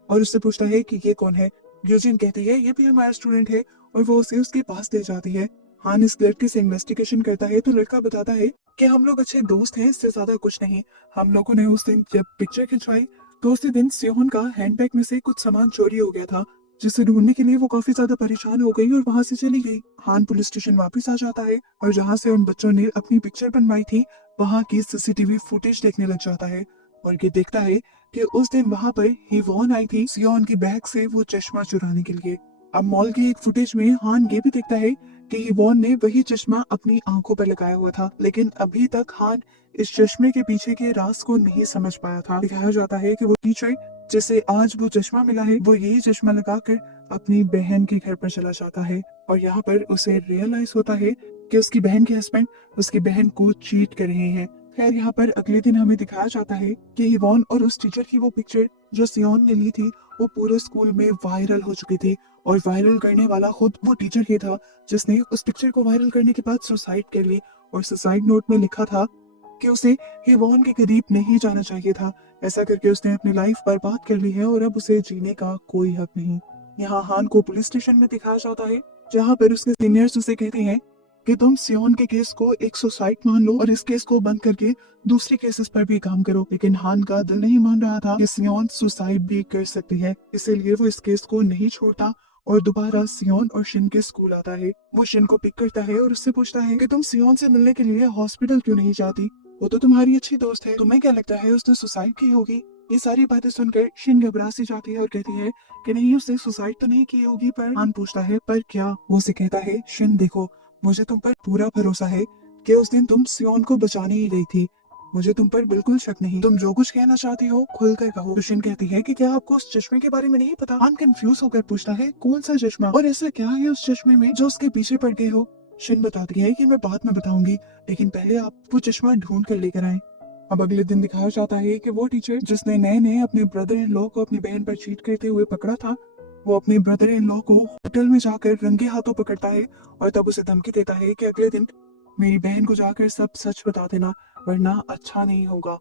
और उससे पूछता है कि ये कौन है। यूजिन कहती है ये भी हमारा स्टूडेंट है और वो उसे उसके पास ले जाती है। हान इस लड़के से इन्वेस्टिगेशन करता है तो लड़का बताता है कि हम लोग अच्छे दोस्त हैं, इससे ज्यादा कुछ नहीं। हम लोगों ने उस दिन जब पिक्चर खिंचवाई तो उसी दिन सियोन का हैंडबैग में से कुछ सामान चोरी हो गया था, जिसे ढूंढने के लिए वो काफी ज्यादा परेशान हो गई और वहां से चली गई। हान पुलिस स्टेशन वापस आ जाता है और जहां से उन बच्चों ने अपनी पिक्चर बनवाई थी वहां की सीसीटीवी फुटेज देखने लग जाता है और ये देखता है कि उस दिन वहां पर हिवॉन आई थी सियोन की बैग से वो चश्मा चुराने के लिए। अब मॉल की एक फुटेज में हान ये भी देखता है कि हिवॉन ने वही चश्मा अपनी आंखों पर लगाया हुआ था, लेकिन अभी तक हान इस चश्मे के पीछे के राज को नहीं समझ पाया था। दिखाया जाता है कि वो टीचर जिसे आज वो चश्मा मिला है वो यही चश्मा लगाकर अपनी बहन के घर पर चला जाता है और यहाँ पर उसे रियलाइज होता है कि उसकी बहन के हस्बैंड उसकी बहन को चीट कर रहे हैं। खैर यहाँ पर अगले दिन हमें दिखाया जाता है कि हिवॉन और उस टीचर की वो पिक्चर जो सियोन ने ली थी वो पूरे स्कूल में वायरल हो चुकी थी, और वायरल करने वाला खुद वो टीचर ही था जिसने उस पिक्चर को वायरल करने के बाद सुसाइड कर ली, और सुसाइड नोट में लिखा था कि उसे हिवॉन के करीब नहीं जाना चाहिए था। ऐसा करके उसने अपनी लाइफ बर्बाद कर ली है और अब उसे जीने का कोई हक नहीं। यहाँ हान को पुलिस स्टेशन में दिखाया जाता है जहाँ पर उसके सीनियर्स उसे कहते हैं कि तुम सियोन के केस को एक सुसाइड मान लो और इस केस को बंद करके दूसरे केसेस पर भी काम करो। लेकिन हान का दिल नहीं मान रहा था कि सियोन सुसाइड भी कर सकती है, इसीलिए वो इस केस को नहीं छोड़ता और दोबारा सियोन और शिन के स्कूल आता है। वो शिन को पिक करता है और उससे पूछता है कि तुम सियोन से मिलने के लिए हॉस्पिटल क्यों नहीं जाती, वो तो तुम्हारी अच्छी दोस्त है, तुम्हें क्या लगता है उसने सुसाइड की होगी। ये सारी बातें सुनकर शिन घबरा सी जाती है और कहती है कि नहीं, उसने सुसाइड तो नहीं की होगी। पर हान पूछता है पर क्या। वो उसे कहता है शिन देखो, मुझे तुम पर पूरा भरोसा है कि उस दिन तुम सियोन को बचाने ही गई थी, मुझे तुम पर बिल्कुल शक नहीं, तुम जो कुछ कहना चाहती हो खुलकर कहो। शिन कहती है कि क्या आपको उस चश्मे के बारे में नहीं पता। हान कंफ्यूज होकर पूछता है कौन सा चश्मा और ऐसा क्या है उस चश्मे में जो उसके पीछे पड़ गए हो। शिन बताती है कि मैं बाद में बताऊंगी, लेकिन पहले आप वो चश्मा ढूंढ कर लेकर आए। अब अगले दिन दिखाया जाता है कि वो टीचर जिसने नए नए अपने ब्रदर इन लॉ को अपनी बहन पर चीट करते हुए पकड़ा था, वो अपने ब्रदर इन लॉ को होटल में जाकर रंगे हाथों पकड़ता है और तब उसे धमकी देता है कि अगले दिन मेरी बहन को जाकर सब सच बता देना, वरना अच्छा नहीं होगा।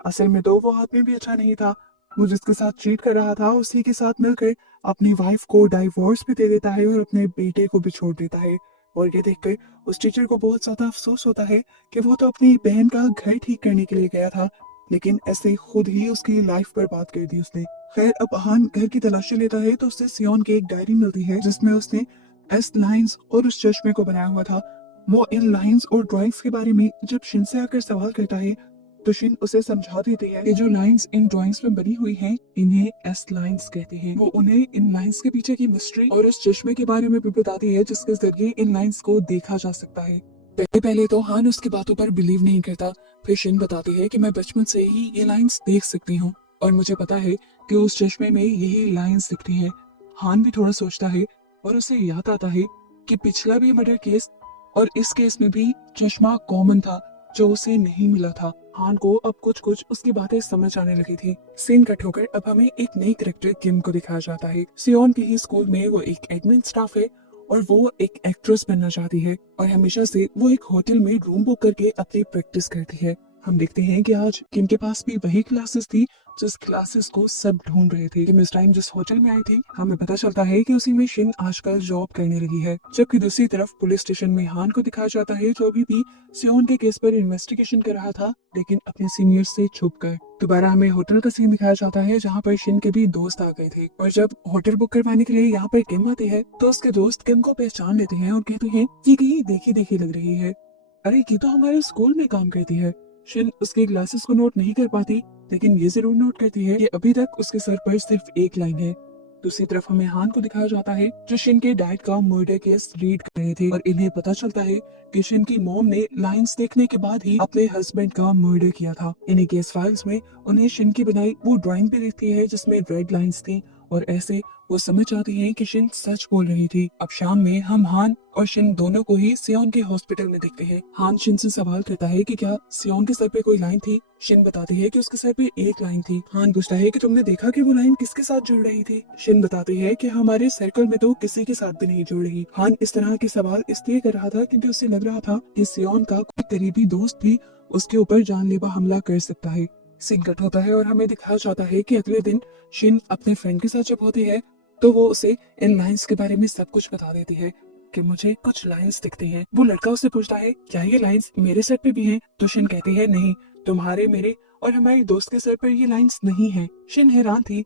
असल में तो वो आदमी भी अच्छा नहीं था, वो जिसके साथ चीट कर रहा था उसी के साथ मिलकर अपनी वाइफ को डाइवोर्स भी दे देता है और अपने बेटे को भी छोड़ देता है। और ये देखकर उस टीचर को बहुत ज्यादा अफसोस होता है कि वो तो अपनी बहन का घर ठीक करने के लिए गया था, लेकिन ऐसे खुद ही उसकी लाइफ बर्बाद कर दी उसने। खैर अब हान घर की तलाशी लेता है तो उससे सियोन की एक डायरी मिलती है जिसमें उसने एस लाइंस और उस चश्मे को बनाया हुआ था। वो इन लाइंस और ड्राइंग्स के बारे में जब शिन से आकर सवाल करता है तो शिन उसे समझा देती है कि जो लाइंस इन ड्राइंग्स में बनी हुई हैं इन्हें एस लाइंस कहते हैं। वो उन्हें इन लाइंस के पीछे की मिस्ट्री और इस चश्मे के बारे में भी बताती है जिसके जरिए इन लाइंस को देखा जा सकता है। पहले पहले तो हान उसकी बातों पर बिलीव नहीं करता, फिर शिन बताती है कि मैं बचपन से ही ये लाइंस देख सकती हूँ और मुझे पता है कि उस चश्मे में यही लाइंस दिखती हैं। हान भी थोड़ा सोचता है और उसे याद आता है कि पिछला भी मर्डर केस और इस केस में भी चश्मा कॉमन था जो उसे नहीं मिला था। हान को अब कुछ कुछ उसकी बातें समझ आने लगी थी। सीन कट होकर अब हमें एक नई कैरेक्टर किम को दिखाया जाता है। सियोन के ही स्कूल में वो एक एडमिन स्टाफ है और वो एक एक्ट्रेस बनना चाहती है और हमेशा से वो एक होटल में रूम बुक करके अपनी प्रैक्टिस करती है। हम देखते हैं कि आज किम के पास भी वही क्लासेस थी जिस क्लासेस को सब ढूंढ रहे थे। किम इस टाइम जिस होटल में आई थी हमें पता चलता है कि उसी में शिन आजकल जॉब करने लगी है। जबकि दूसरी तरफ पुलिस स्टेशन में हान को दिखाया जाता है जो अभी भी सियोन के केस पर इन्वेस्टिगेशन कर रहा था, लेकिन अपने सीनियर से छुप कर। दोबारा हमें होटल का सीन दिखाया जाता है जहाँ पर शिन के भी दोस्त आ गए थे और जब होटल बुक करवाने के लिए यहाँ पर किम आती है तो उसके दोस्त किम को पहचान लेते हैं और कहते हैं कि कहीं देखी देखी लग रही है, अरे ये तो हमारे स्कूल में काम करती है। शिन उसके ग्लासेस को नोट नहीं कर पाती, लेकिन ये जरूर नोट करती है कि अभी तक उसके सर पर सिर्फ एक लाइन है। दूसरी तरफ हमें हान को दिखाया जाता है जो शिन के डैड का मर्डर केस रीड कर रहे थे और इन्हें पता चलता है कि शिन की मॉम ने लाइंस देखने के बाद ही अपने हस्बैंड का मर्डर किया था। इन्हीं केस फाइल्स में उन्हें शिन की बनाई वो ड्राइंग भी दिखती है जिसमें रेड लाइंस थी और ऐसे वो समझ जाती हैं कि शिन सच बोल रही थी। अब शाम में हम हान और शिन दोनों को ही सियोन के हॉस्पिटल में देखते हैं। हान शिन से सवाल करता है कि क्या सियोन के सर पे कोई लाइन थी। शिन बताती है कि उसके सर पे एक लाइन थी। हान पूछता है कि तुमने देखा कि वो लाइन किसके साथ जुड़ रही थी। शिन बताती है कि हमारे सर्कल में तो किसी के साथ भी नहीं जुड़ रही। हान इस तरह के सवाल इसलिए कर रहा था क्योंकि उसे लग रहा था कि सियोन का कोई करीबी दोस्त भी उसके ऊपर जानलेवा हमला कर सकता है। सीन कट होता है और हमें दिखाया जाता है कि अगले दिन शिन अपने फ्रेंड के साथ जब होती है तो वो उसे इन लाइंस के बारे में सब कुछ बता देती है कि मुझे कुछ लाइंस दिखती हैं। वो लड़का उससे पूछता है क्या ये लाइंस मेरे सर पे भी हैं? तो शिन कहती है नहीं, तुम्हारे, मेरे और हमारे दोस्त के सर पर ये लाइंस नहीं है। शिन हैरान थी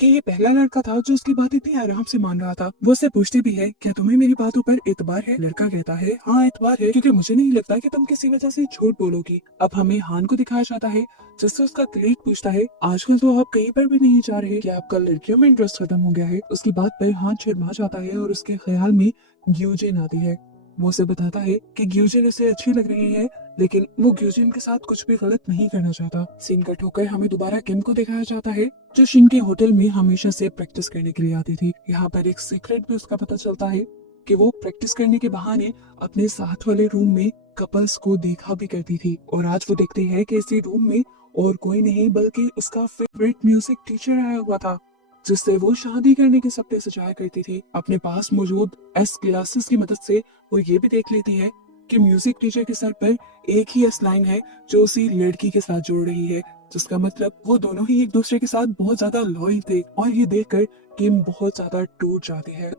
कि ये पहला लड़का था जो उसकी बात इतनी आराम से मान रहा था। वो उससे पूछती भी है क्या तुम्हें मेरी बातों पर एतबार है? लड़का कहता है हाँ एतबार है, क्योंकि मुझे नहीं लगता कि तुम किसी वजह से झूठ बोलोगी। अब हमें हान को दिखाया जाता है जिससे उसका कलीग पूछता है आजकल तो आप कहीं पर भी नहीं जा रहे, क्या आपका लड़कियों में इंटरेस्ट खत्म हो गया है? उसकी बात पर हान शर्मा जाता है और उसके ख्याल में ग्यूजिन आती है। वो उसे बताता है कि ग्यूजिन उसे अच्छी लग रही है, लेकिन वो ग्यूजिन के साथ कुछ भी गलत नहीं करना चाहता। सीन कट होकर हमें दोबारा किम को दिखाया जाता है जो शिन के होटल में हमेशा से प्रैक्टिस करने के लिए आती थी। यहाँ पर एक सीक्रेट भी उसका पता चलता है कि वो प्रैक्टिस करने के बहाने अपने साथ वाले रूम में कपल्स को देखा भी करती थी। और आज वो देखती है कि इसी रूम में और कोई नहीं बल्कि उसका फेवरेट म्यूजिक टीचर आया हुआ था, जिससे वो शादी करने के सपने सजाया करती थी। अपने पास मौजूद एस ग्लासेस की मदद से वो ये भी देख लेती है कि म्यूजिक टीचर के सर पर एक ही एस लाइन है जो उसी लड़की के साथ जोड़ रही है, जिसका मतलब वो दोनों ही एक दूसरे के साथ बहुत ज्यादा लॉयल थे। और ये देखकर किम बहुत ज्यादा टूट जाती है।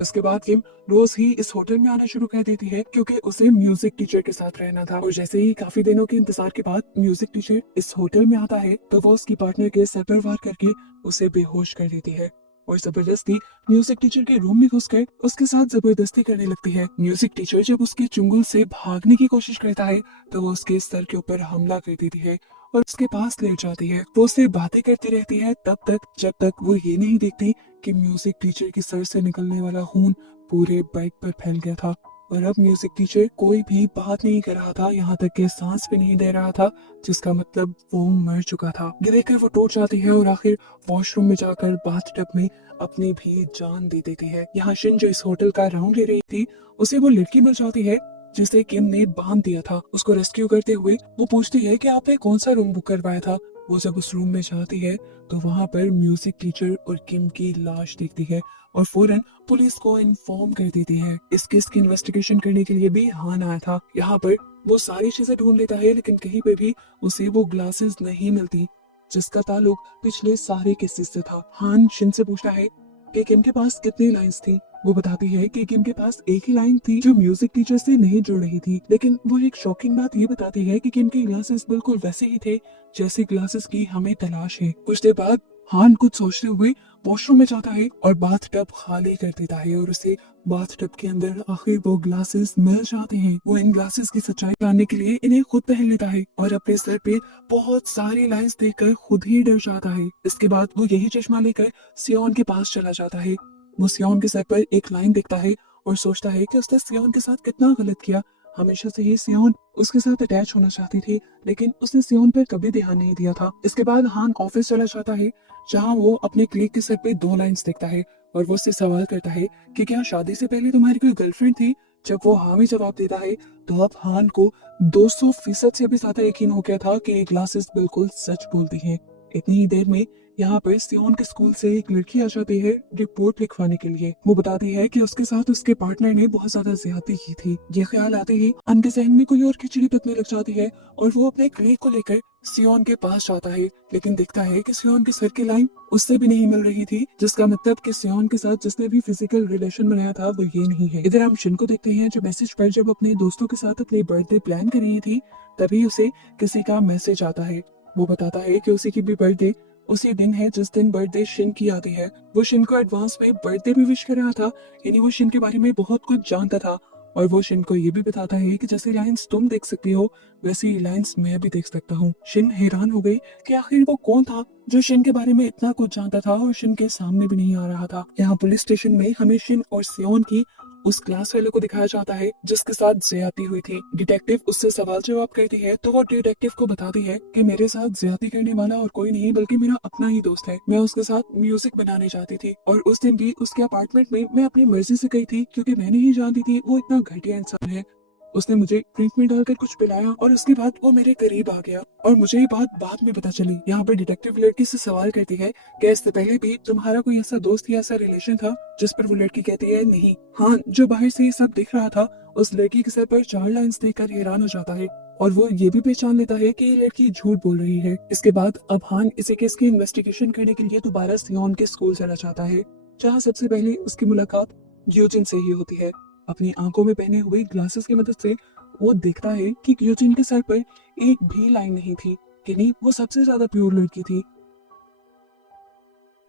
इसके बाद किम रोज ही इस होटल में आना शुरू कर देती है क्योंकि उसे म्यूजिक टीचर के साथ रहना था। और जैसे ही काफी दिनों के इंतजार के बाद म्यूजिक टीचर इस होटल में आता है तो वो उसकी पार्टनर के सर पर वार करके उसे बेहोश कर देती है और जबरदस्ती म्यूजिक टीचर के रूम में घुसकर उसके साथ जबरदस्ती करने लगती है। म्यूजिक टीचर जब उसके चुंगल से भागने की कोशिश करता है तो वो उसके सर के ऊपर हमला कर देती है और उसके पास लेट जाती है। वो उससे बातें करती रहती है तब तक जब तक वो ये नहीं देखती कि म्यूजिक टीचर के सर से निकलने वाला खून पूरे बेड पर फैल गया था। और अब म्यूजिक टीचर कोई भी बात नहीं कर रहा था, यहाँ तक कि सांस भी नहीं दे रहा था, जिसका मतलब वो मर चुका था। ये देखकर वो टूट जाती है और आखिर वॉशरूम में जाकर बाथटब में अपनी भी जान दे देती है। यहाँ शिन जो इस होटल का राउंड ले रही थी उसे वो लड़की मिल जाती है जिसे किम ने बांध दिया था। उसको रेस्क्यू करते हुए वो पूछती है कि आपने कौन सा रूम बुक करवाया था। वो जब उस रूम में जाती है तो वहाँ पर म्यूजिक टीचर और किम की लाश दिखती है और फौरन पुलिस को इन्फॉर्म कर देती है। इस केस की इन्वेस्टिगेशन करने के लिए भी हान आया था। यहाँ पर वो सारी चीजें ढूंढ लेता है लेकिन कहीं पे भी उसे वो ग्लासेस नहीं मिलती जिसका ताल्लुक पिछले सारे केसेस से था। हान शिन से पूछता है कि किम के पास कितनी लाइंस थी। वो बताती है कि किम के पास एक ही लाइन थी जो म्यूजिक टीचर से नहीं जुड़ रही थी, लेकिन वो एक शॉकिंग बात ये बताती है कि किम के ग्लासेस बिल्कुल वैसे ही थे जैसे ग्लासेस की हमें तलाश है। कुछ देर बाद हान कुछ सोचते हुए वॉशरूम में जाता है और बाथटब खाली कर देता है और उसे बाथटब के अंदर आखिर वो ग्लासेस मिल जाते हैं। वो इन ग्लासेस की सच्चाई जानने के लिए इन्हें खुद पहन लेता है और अपने सर पे बहुत सारी लाइंस देखकर खुद ही डर जाता है। इसके बाद वो यही चश्मा लेकर सियोन के पास चला जाता है। वो सियोन के सर पर एक लाइन देखता है और सोचता है कि उसने सियोन के साथ कितना गलत किया। हमेशा से ही सियोन उसके साथ अटैच होना चाहती थी लेकिन उसने सियोन पर कभी ध्यान नहीं दिया था। इसके बाद हान ऑफिस चला जाता है जहाँ वो अपने क्लिक के सर पे 2 लाइंस देखता है और वो उससे सवाल करता है कि क्या शादी से पहले तुम्हारी कोई गर्लफ्रेंड थी। जब वो हाँ में जवाब देता है तो अब हान को 200% से भी ज्यादा यकीन हो गया था कि ये ग्लासेस बिल्कुल सच बोलती हैं। इतनी ही देर में यहाँ पर सियोन के स्कूल से एक लड़की आ जाती है रिपोर्ट लिखवाने के लिए। वो बताती है कि उसके साथ उसके पार्टनर ने बहुत ज्यादा ज्यादती की थी। ये ख्याल आते ही अन के जहन में कोई और खिचड़ी पकने लग जाती है और वो अपने क्लिक को लेकर सियोन के पास जाता है लेकिन देखता है कि सियोन के सर की लाइन उससे भी नहीं मिल रही थी, जिसका मतलब कि सियोन के साथ जिसने भी फिजिकल रिलेशन बनाया था वो ये नहीं है। इधर हम शिन को देखते हैं जो मैसेज पर जब अपने दोस्तों के साथ अपनी बर्थडे प्लान कर रही थी तभी उसे किसी का मैसेज आता है। वो बताता है कि उसी की भी बर्थडे उसी दिन है जिस दिन बर्थडे शिन की आती है। वो शिन को एडवांस में बर्थडे भी विश कर रहा था, यानी वो शिन के बारे में बहुत कुछ जानता था। और वो शिन को ये भी बताता है कि जैसे लाइंस तुम देख सकती हो वैसी लाइंस मैं भी देख सकता हूँ। शिन हैरान हो गई कि आखिर वो कौन था जो शिन के बारे में इतना कुछ जानता था और शिन के सामने भी नहीं आ रहा था। यहाँ पुलिस स्टेशन में हमें शिन और सियोन की उस क्लास वाले को दिखाया जाता है जिसके साथ ज्यादती हुई थी। डिटेक्टिव उससे सवाल जवाब करती है तो वो डिटेक्टिव को बताती है कि मेरे साथ ज्यादती करने वाला और कोई नहीं बल्कि मेरा अपना ही दोस्त है। मैं उसके साथ म्यूजिक बनाने चाहती थी और उस दिन भी उसके अपार्टमेंट में मैं अपनी मर्जी से गई थी क्योंकि मैं नहीं जानती थी वो इतना घटिया इंसान है। उसने मुझे ड्रिंक में डालकर कुछ पिलाया और उसके बाद वो मेरे करीब आ गया और मुझे ये बात बाद में पता चली। यहाँ पर डिटेक्टिव लड़की से सवाल करती है कि इससे पहले भी तुम्हारा कोई ऐसा दोस्त या ऐसा रिलेशन था, जिस पर वो लड़की कहती है नहीं। हाँ, जो बाहर से ये सब दिख रहा था उस लड़की के सर पर 4 लाइंस देखकर हैरान हो जाता है और वो ये भी पहचान लेता है कि ये लड़की झूठ बोल रही है। इसके बाद अब हान इसी केस की इन्वेस्टिगेशन करने के लिए दोबारा सियोन के स्कूल चला जाता है जहाँ सबसे पहले उसकी मुलाकात यूजिन से ही होती है। अपनी आंखों में पहने हुए ग्लासेस की मदद से वो देखता है कि यूजिन के सर पर एक भी लाइन नहीं थी, यानी वो सबसे ज्यादा प्योर लड़की थी।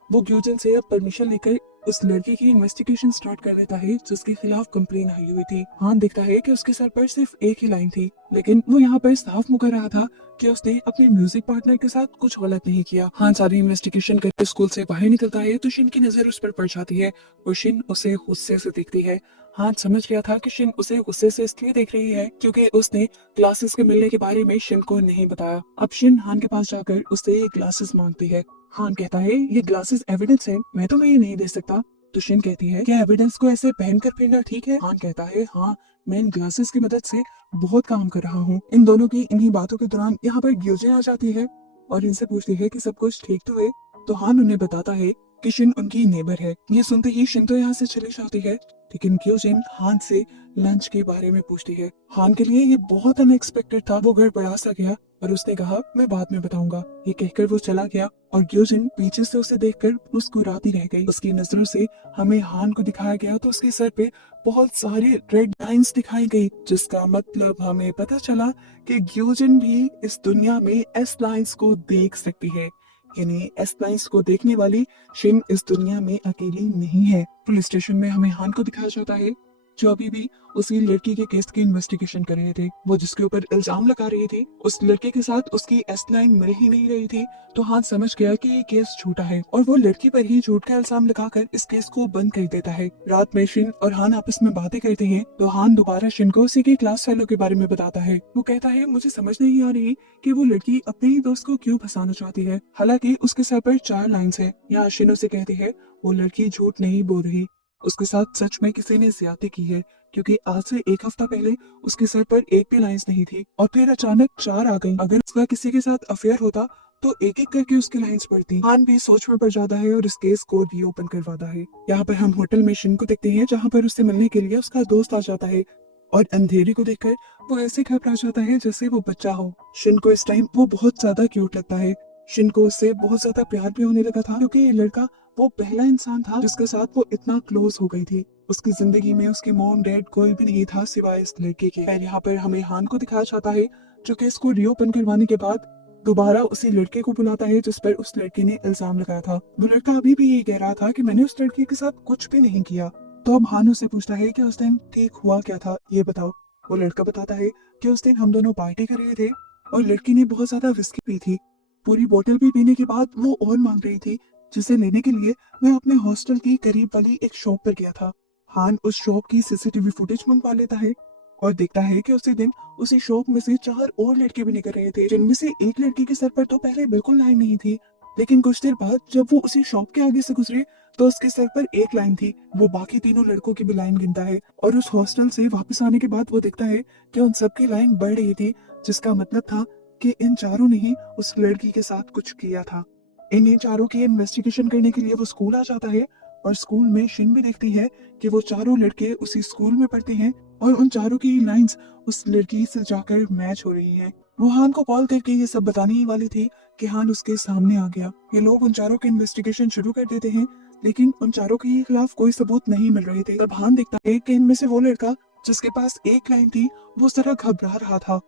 वो यूजिन से अब परमिशन लेकर उस लड़की की इन्वेस्टिगेशन स्टार्ट कर लेता है जिसके खिलाफ कंप्लेन आई हुई थी। हान देखता है कि उसके सर पर सिर्फ एक ही लाइन थी, लेकिन वो यहाँ पर साफ मुकर रहा था कि उसने अपने म्यूजिक पार्टनर के साथ कुछ गलत नहीं किया। हान सारी इन्वेस्टिगेशन करके स्कूल से बाहर निकलता है तो शिन की नजर उस पर पड़ जाती है और शिन उसे गुस्से से देखती है। हान समझ गया था कि शिन उसे गुस्से से इसलिए देख रही है क्योंकि उसने क्लासेस के मिलने के बारे में शिन को नहीं बताया। अब शिन हान के पास जाकर उससे ये ग्लासेस मांगती है। हान कहता है ये ग्लासेस एविडेंस है, मैं तुम्हें ये नहीं दे सकता। तो शिन कहती है क्या एविडेंस को ऐसे पहनकर फिरना ठीक है? हान कहता है हाँ, मैं इन ग्लासेस की मदद से बहुत काम कर रहा हूँ। इन दोनों की इन्हीं बातों के दौरान यहाँ पर ग्योजिन आ जाती है और इनसे पूछती है कि सब कुछ ठीक तो है। तो हान उन्हें बताता है कि शिन उनकी नेबर है। ये सुनते ही शिन तो यहाँ से चली जाती है, लेकिन ग्योजिन हान से लंच के बारे में पूछती है। हान के लिए ये बहुत अनएक्सपेक्टेड था, वो गड़बड़ा सा गया और उसने कहा मैं बाद में बताऊंगा। ये कहकर वो चला गया और ग्योजिन पीछे से उसे देखकर मुस्कुराती रह गई। उसकी नजरों से हमें हान को दिखाया गया तो उसके सर पे बहुत सारी रेड लाइंस दिखाई गई, जिसका मतलब हमें पता चला कि ग्योजिन भी इस दुनिया में एस लाइंस को देख सकती है। यानी एस लाइंस को देखने वाली शिन इस दुनिया में अकेली नहीं है। पुलिस स्टेशन में हमें हान को दिखाया जाता है जो अभी भी उसी लड़की के केस की इन्वेस्टिगेशन कर रहे थे। वो जिसके ऊपर इल्जाम लगा रही थी उस लड़के के साथ उसकी एस लाइन मिल ही नहीं रही थी। तो हान समझ गया कि ये केस झूठा है और वो लड़की पर ही झूठ का इल्जाम लगाकर इस केस को बंद कर देता है। रात में शिन और हान आपस में बातें करते हैं तो हान दोबारा शिन को उसी के क्लास फेलो के बारे में बताता है। वो कहता है मुझे समझ नहीं आ रही कि वो लड़की अपने ही दोस्त को क्यों फंसाना चाहती है, हालांकि उसके सर पर 4 लाइंस है। यहाँ शिन उसे कहती है वो लड़की झूठ नहीं बोल रही, उसके साथ सच में किसी ने ज्यादती की है, क्योंकि आज से 1 हफ्ता पहले उसके सर पर एक भी लाइंस नहीं थी और फिर अचानक 4 आ गई। अगर उसका किसी के साथ अफेयर होता तो एक एक करके उसकी लाइंस पड़ती। हान भी सोच में पड़ जाता है और इस केस को रीओपन करवाता है। यहाँ पर हम होटल में शिन को देखते हैं जहाँ पर उससे मिलने के लिए उसका दोस्त आ जाता है और अंधेरी को देखकर वो ऐसे घबरा जाता है जैसे वो बच्चा हो। शिन को इस टाइम वो बहुत ज्यादा क्यूट लगता है। शिन को उससे बहुत ज्यादा प्यार भी होने लगा था क्योंकि ये लड़का वो पहला इंसान था जिसके साथ वो इतना क्लोज हो गई थी। उसकी जिंदगी में उसके मॉम डैड कोई भी नहीं था सिवाय इस लड़के के। और यहाँ पर हमें हान को दिखाया जाता है जो केस को रीओपन करवाने के बाद दोबारा उसी लड़के को बुलाता है जिस पर उस लड़के ने इल्जाम लगाया था। वो लड़का अभी भी ये कह रहा था कि मैंने उस लड़की के साथ कुछ भी नहीं किया। तो अब हान उससे पूछता है कि उस दिन ठीक हुआ क्या था, ये बताओ। वो लड़का बताता है कि उस दिन हम दोनों पार्टी कर रहे थे और लड़की ने बहुत ज्यादा विस्की पी थी। पूरी बोतल भी पीने के बाद वो और मांग रही थी, जिसे लेने के लिए मैं अपने हॉस्टल की करीब वाली एक शॉप पर गया था। हान उस शॉप की सीसीटीवी फुटेज मंगवा लेता है और देखता है कि उसी दिन उसी शॉप में से 4 और लड़के भी निकल रहे थे, जिनमें से एक लड़की के सर पर तो पहले बिल्कुल लाइन नहीं थी, लेकिन कुछ देर बाद जब वो उसी शॉप के आगे से गुजरे तो उसके सर पर एक लाइन थी। वो बाकी तीनों लड़कों की भी लाइन गिनता है और उस हॉस्टल से वापस आने के बाद वो देखता है कि उन सबकी लाइन बढ़ रही थी, जिसका मतलब था कि इन चारों ने ही उस लड़की के साथ कुछ किया था। इन चारों की इन्वेस्टिगेशन करने के लिए वो स्कूल आ जाता है और स्कूल में शिन भी देखती है कि वो चारों लड़के उसी स्कूल में पढ़ते हैं और उन चारों की लाइंस उस लड़की से जाकर मैच हो रही हैं। वो हान को कॉल करके ये सब बताने ही वाली थी कि हान उसके सामने आ गया। ये लोग उन चारों की इन्वेस्टिगेशन शुरू कर देते हैं, लेकिन उन चारों के खिलाफ कोई सबूत नहीं मिल रहे थे। तब हान देखता है कि इनमें से वो लड़का जिसके पास एक लाइन थी वो जरा घबरा रहा था।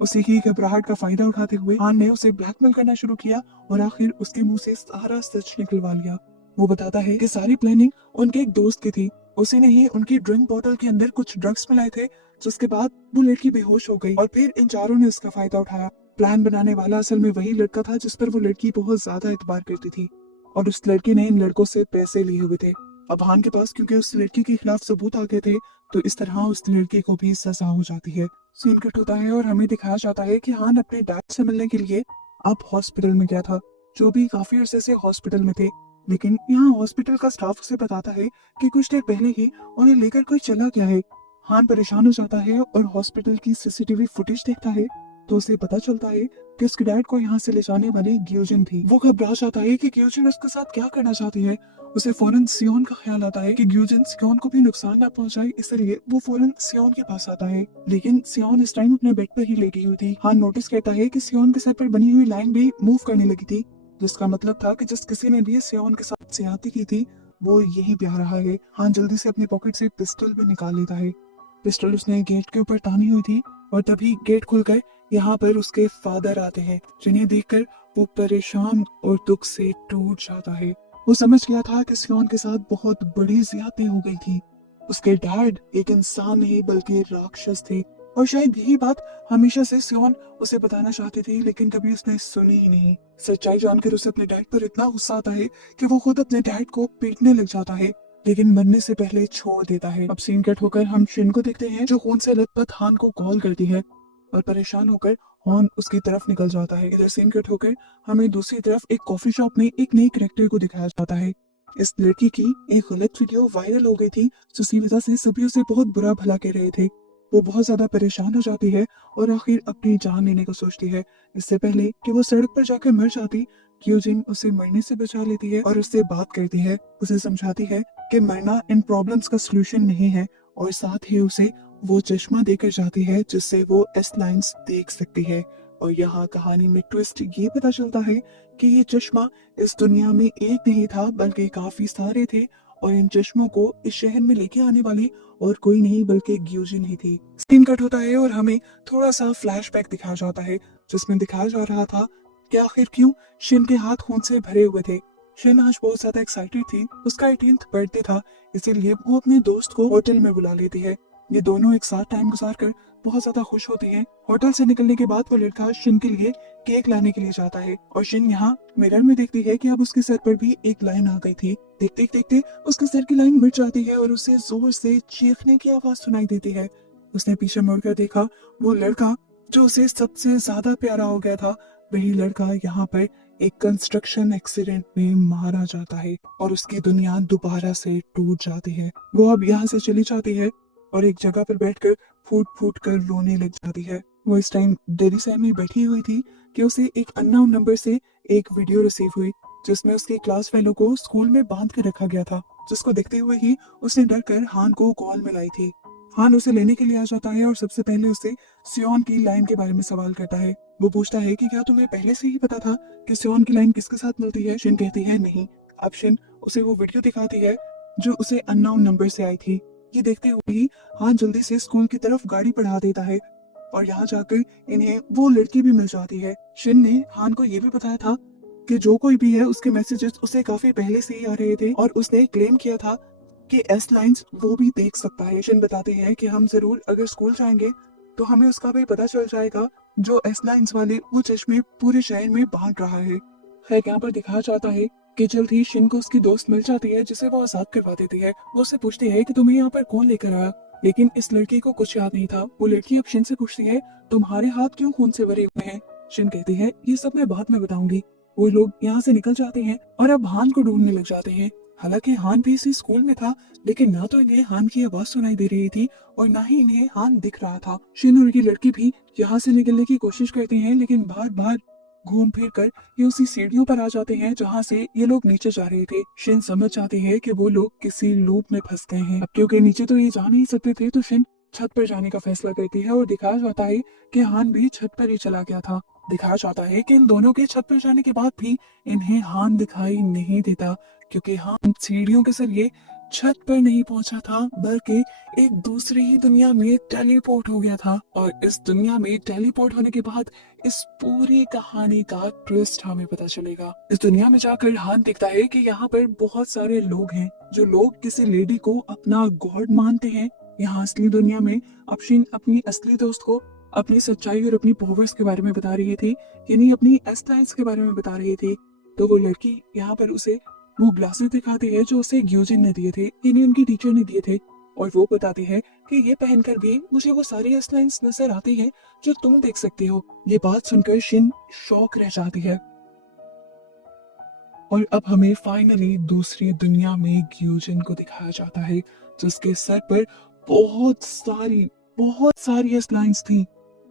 उसी की घबराहट का फायदा उठाते हुए हान ने उसे ब्लैकमेल करना शुरू किया और आखिर उसके मुंह से सारा सच निकलवा लिया। वो बताता है कि सारी प्लानिंग उनके एक दोस्त की थी, उसी ने ही उनकी ड्रिंक बोतल के अंदर कुछ ड्रग्स मिलाए थे, जिसके बाद वो लड़की बेहोश हो गई और फिर इन चारों ने उसका फायदा उठाया। प्लान बनाने वाला असल में वही लड़का था जिस पर वो लड़की बहुत ज्यादा एतबार करती थी और उस लड़के ने इन लड़कों से पैसे लिए हुए थे। अब हान के पास क्योंकि उस लड़की के खिलाफ सबूत आ गए थे तो इस तरह उस लड़के को भी सजा हो जाती है। सीन कट होता है और हमें दिखाया जाता है कि हान अपने डैड से मिलने के लिए अब हॉस्पिटल में गया था, जो भी काफी अरसे से हॉस्पिटल में थे। लेकिन यहाँ हॉस्पिटल का स्टाफ उसे बताता है कि कुछ देर पहले ही उन्हें लेकर कोई चला गया है। हान परेशान हो जाता है और हॉस्पिटल की सीसीटीवी फुटेज देखता है तो उसे पता चलता है कि उसके डैड को यहाँ से ले जाने वाली ग्योजिन थी। वो घबरा जाता है कि ग्योजिन उसके साथ क्या करना चाहती है। उसे फौरन सियोन का ख्याल आता है कि ग्योजिन सियोन को भी नुकसान ना पहुंचाए, इसलिए वो फौरन सियोन के पास आता है। लेकिन सियोन इस टाइम अपने बेड पर ही लेटी हुई थी। हान नोटिस करता है कि सियोन के सर पर बनी हुई लाइन भी मूव करने लगी थी, जिसका मतलब था कि जिस किसी ने भी सियोन के साथ ज्यादती की थी वो यही भी आ रहा है। हान जल्दी से अपनी पॉकेट से पिस्टल भी निकाल लेता है। पिस्टल उसने गेट के ऊपर तानी हुई थी और तभी गेट खुलकर यहाँ पर उसके फादर आते हैं, जिन्हें देखकर वो परेशान और दुख से टूट जाता है। वो समझ गया था कि सियोन के साथ बहुत बड़ी ज्यादती हो गई थी। उसके डैड एक इंसान नहीं बल्कि राक्षस थे और शायद यही बात हमेशा से सियोन उसे बताना चाहती थी, लेकिन कभी उसने सुनी ही नहीं। सच्चाई जानकर उसे अपने डैड पर इतना गुस्सा आता है कि वो खुद अपने डैड को पीटने लग जाता है, लेकिन मरने से पहले छोड़ देता है। अब सीन कट होकर हम शिन को देखते हैं जो खून से लथपथ हान को कॉल करती है और परेशान होकर हॉर्न उसकी तरफ निकल जाता है। इधर सीन कट होकर हमें दूसरी तरफ एक कॉफी शॉप में एक नई कैरेक्टर को दिखाया जाता है इस लड़की की एक गलत वीडियो वायरल हो गई थी, जिसकी वजह से सभी उसे बहुत बुरा भला कह रहे थे। वो बहुत ज्यादा परेशान हो जाती है और आखिर अपनी जान लेने को सोचती है। इससे पहले कि वो सड़क पर जाकर मर जाती, क्यूजिन उसे मरने से बचा लेती है और उससे बात करती है, उसे समझाती है कि मरना इन प्रॉब्लम्स का सलूशन नहीं है, और साथ ही उसे वो चश्मा देकर जाती है जिससे वो एस लाइंस देख सकती है। और यहाँ कहानी में ट्विस्ट ये पता चलता है कि ये चश्मा इस दुनिया में एक नहीं था बल्कि काफी सारे थे, और इन चश्मों को इस शहर में लेके आने वाली और कोई नहीं बल्कि ग्यूजिन ही थी। सीन कट होता है और हमें थोड़ा सा फ्लैशबैक दिखाया जाता है, जिसमें दिखाया जा रहा था कि आखिर क्यों शिन के हाथ खून से भरे हुए थे। शिन आज बहुत ज्यादा एक्साइटेड थी, उसका 18th बर्थडे था, इसीलिए वो अपने दोस्त को होटल में बुला लेती है। ये दोनों एक साथ टाइम गुजार कर बहुत ज्यादा खुश होती हैं। होटल से निकलने के बाद वो लड़का शिन के लिए केक लाने के लिए जाता है, और शिन यहाँ मिरर में देखती है कि अब उसके सर पर भी एक लाइन आ गई थी। देखते देखते उसके सर की लाइन मिट जाती है और उसे जोर से चीखने की आवाज सुनाई देती है। उसने पीछे मुड़कर देखा, वो लड़का जो उसे सबसे ज्यादा प्यारा हो गया था, वही लड़का यहाँ पर एक कंस्ट्रक्शन एक्सीडेंट में मारा जाता है और उसकी दुनिया दोबारा से टूट जाती है। वो अब यहाँ से चली जाती है और एक जगह पर बैठकर फूट फूट कर रोने लग जाती है। वो इस टाइम डेरिसा में बैठी हुई थी कि उसे एक अननोन नंबर से एक वीडियो रिसीव हुई, जिसमें उसके क्लास फेलो को स्कूल में बांध कर रखा गया था, जिसको देखते हुए ही उसने डर कर हान को कॉल मिलाई थी। हान उसे लेने के लिए आ जाता है और सबसे पहले उसे सियोन की लाइन के बारे में सवाल करता है। वो पूछता है कि क्या तुम्हें पहले से ही पता था कि सियोन की लाइन किसके साथ मिलती है। शिन कहती है नहीं। अब शिन उसे वो वीडियो दिखाती है जो उसे अननोन नंबर से आई थी। ये देखते हुए ही हान जल्दी से स्कूल की तरफ गाड़ी बढ़ा देता है और यहाँ जाकर इन्हें वो लड़की भी मिल जाती है। शिन ने हान को ये भी बताया था कि जो कोई भी है उसके मैसेजेस उसे काफी पहले से ही आ रहे थे, और उसने क्लेम किया था कि एस लाइंस वो भी देख सकता है। शिन बताते हैं कि हम जरूर अगर स्कूल जाएंगे तो हमें उसका भी पता चल जाएगा जो एस लाइंस वाले वो चश्मे पूरे शहर में बांट रहा है। खैर यहाँ पर दिखाया जाता है कि जल्द ही शिन को उसकी दोस्त मिल जाती है जिसे वो आजाद करवा देती है। वो उससे पूछती है कि तुम्हें यहाँ पर कौन लेकर आया, लेकिन इस लड़की को कुछ याद नहीं था। वो लड़की अब शिन से पूछती है तुम्हारे हाथ क्यों खून से भरे हुए हैं। शिन कहती है ये सब मैं बाद में बताऊंगी। वो लोग यहाँ से निकल जाते हैं और अब हान को ढूंढने लग जाते हैं। हालांकि हान भी इसी स्कूल में था, लेकिन ना तो इन्हें हान की आवाज सुनाई दे रही थी और ना ही इन्हें हान दिख रहा था। शिन और उनकी लड़की भी यहाँ से निकलने की कोशिश करते हैं, लेकिन बार बार घूम फिर कर ये उसी सीढ़ियों पर आ जाते हैं जहाँ से ये लोग नीचे जा रहे थे। शिन समझ जाती है कि वो लोग किसी लूप में फंस गए हैं। अब क्योंकि नीचे तो ये जा नहीं सकते थे, तो शिन छत पर जाने का फैसला करती है और दिखाया जाता है कि हान भी छत पर ही चला गया था। दिखाया जाता है कि इन दोनों के छत पर जाने के बाद भी इन्हें हान दिखाई नहीं देता, क्योंकि हान सीढ़ियों के जरिए छत पर नहीं पहुंचा था बल्कि एक दूसरी ही दुनिया में टेलीपोर्ट हो गया था। और इस दुनिया में टेलीपोर्ट होने के बाद इस पूरी कहानी का ट्विस्ट हमें पता चलेगा। इस दुनिया में जाकर हान देखता है कि यहाँ पर बहुत सारे लोग हैं जो लोग किसी लेडी को अपना गॉड मानते हैं। यहाँ असली दुनिया में अफशीन अपनी असली दोस्त को अपनी सच्चाई और अपनी पावर्स के बारे में बता रही थी, यानी अपनी एस्लाइंस के बारे में बता रही थी। तो वो लड़की यहाँ पर उसे वो ग्लासेस दिखाती है जो उसे ग्यूजिन ने दिए थे, यानी उनकी टीचर ने दिए थे, और वो बताती है कि ये पहनकर भी मुझे वो सारी एस्लाइंस नजर आती हैं जो तुम देख सकते हो। ये बात सुनकर शिन शॉक रह जाती है। और अब हमें फाइनली दूसरी दुनिया में ग्यूजिन को दिखाया जाता है, जिसके सर पर बहुत सारी एस्लाइंस थी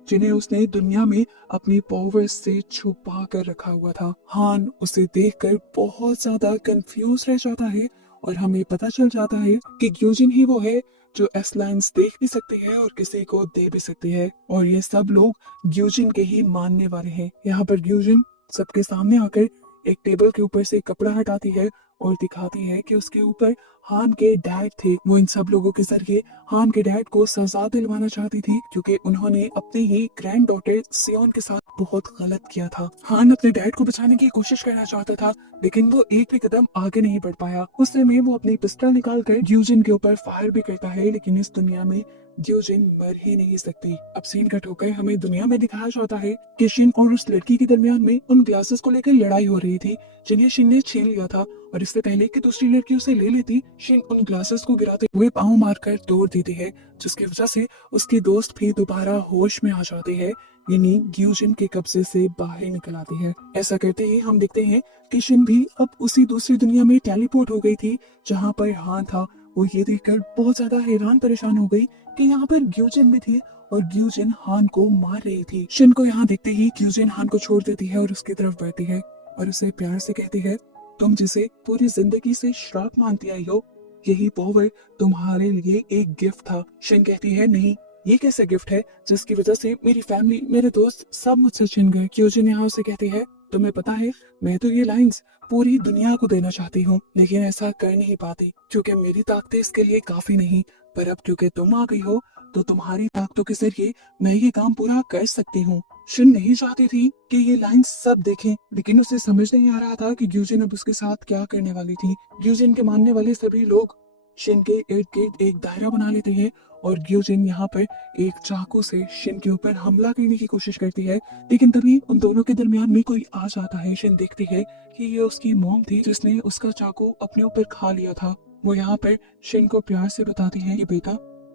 जिन्हें उसने दुनिया में अपनी पावर्स से छुपा कर रखा हुआ था। हान उसे देखकर बहुत ज्यादा कंफ्यूज रह जाता है और हमें पता चल जाता है कि ग्यूजिन ही वो है जो एस्लाइंस देख भी सकती है और किसी को दे भी सकती है, और ये सब लोग ग्यूजिन के ही मानने वाले हैं। यहाँ पर ग्यूजिन सबके सामने आकर एक टेबल के ऊपर से कपड़ा हटाती है और दिखाती है कि उसके ऊपर हान के डैड थे। वो इन सब लोगों के जरिए हान के डैड को सजा दिलवाना चाहती थी, क्योंकि उन्होंने अपने ही ग्रैंड डॉटर सियोन के साथ बहुत गलत किया था। हान अपने डैड को बचाने की कोशिश करना चाहता था, लेकिन वो एक भी कदम आगे नहीं बढ़ पाया। उस समय वो अपनी पिस्टल निकाल कर ग्यूजिन के ऊपर फायर भी करता है, लेकिन इस दुनिया में ग्यूजिन मर ही नहीं सकती। अब सीन कट होकर हमें दुनिया में दिखाया जाता है कि शिन और उस लड़की के दरमियान में उन ग्लासेस को लेकर लड़ाई हो रही थी जिन्हें शिन ने छीन लिया था, और इससे पहले कि दूसरी लड़की उसे ले लेती, शिन उन ग्लासेस को गिराते हुए पांव मारकर तोड़ देती है, जिसकी वजह से उसकी दोस्त भी दोबारा होश में आ जाती है। यानी ग्यूजिन के कब्जे से बाहर निकल आती है। ऐसा करते ही हम देखते हैं कि शिन भी अब उसी दूसरी दुनिया में टेलीपोर्ट हो गई थी जहाँ पर हान था। वो ये देखकर बहुत ज्यादा हैरान परेशान हो गई कि यहाँ पर ग्यूजिन भी थी और ग्यूजिन हान को मार रही थी। शिन को यहाँ देखते ही ग्यूजिन हान को छोड़ देती है और उसकी तरफ बढ़ती है और उसे प्यार से कहती है, तुम जिसे पूरी जिंदगी से श्राप मानती आई हो, यही पावर तुम्हारे लिए एक गिफ्ट था। शिन कहती है, नहीं, ये कैसे गिफ्ट है जिसकी वजह से मेरी फैमिली, मेरे दोस्त सब मुझसे छिन गए। क्यूजिन यहाँ उसे कहती है, तुम्हें पता है मैं तो ये लाइंस पूरी दुनिया को देना चाहती हूँ, लेकिन ऐसा कर नहीं पाती क्योंकि मेरी ताकतें इसके लिए काफी नहीं। पर अब क्योंकि तुम आ गई हो तो तुम्हारी ताकतों के जरिए मैं ये काम पूरा कर सकती हूँ। शिन नहीं चाहती थी कि ये लाइन सब देखें, लेकिन उसे समझ नहीं आ रहा था कि ग्यूजिन अब उसके साथ क्या करने वाली थी। ग्यूजिन के मानने वाले सभी लोग शिन के इर्द गिर्द एक दायरा बना लेते हैं और ग्यूजिन यहाँ पर एक चाकू से शिन के ऊपर हमला करने की कोशिश करती है, लेकिन तभी उन दोनों के दरमियान में कोई आ जाता है। शिन देखती है कि ये उसकी मॉम थी जिसने उसका चाकू अपने ऊपर खा लिया था। वो यहाँ पर शिन को प्यार से बताती है कि बेटा,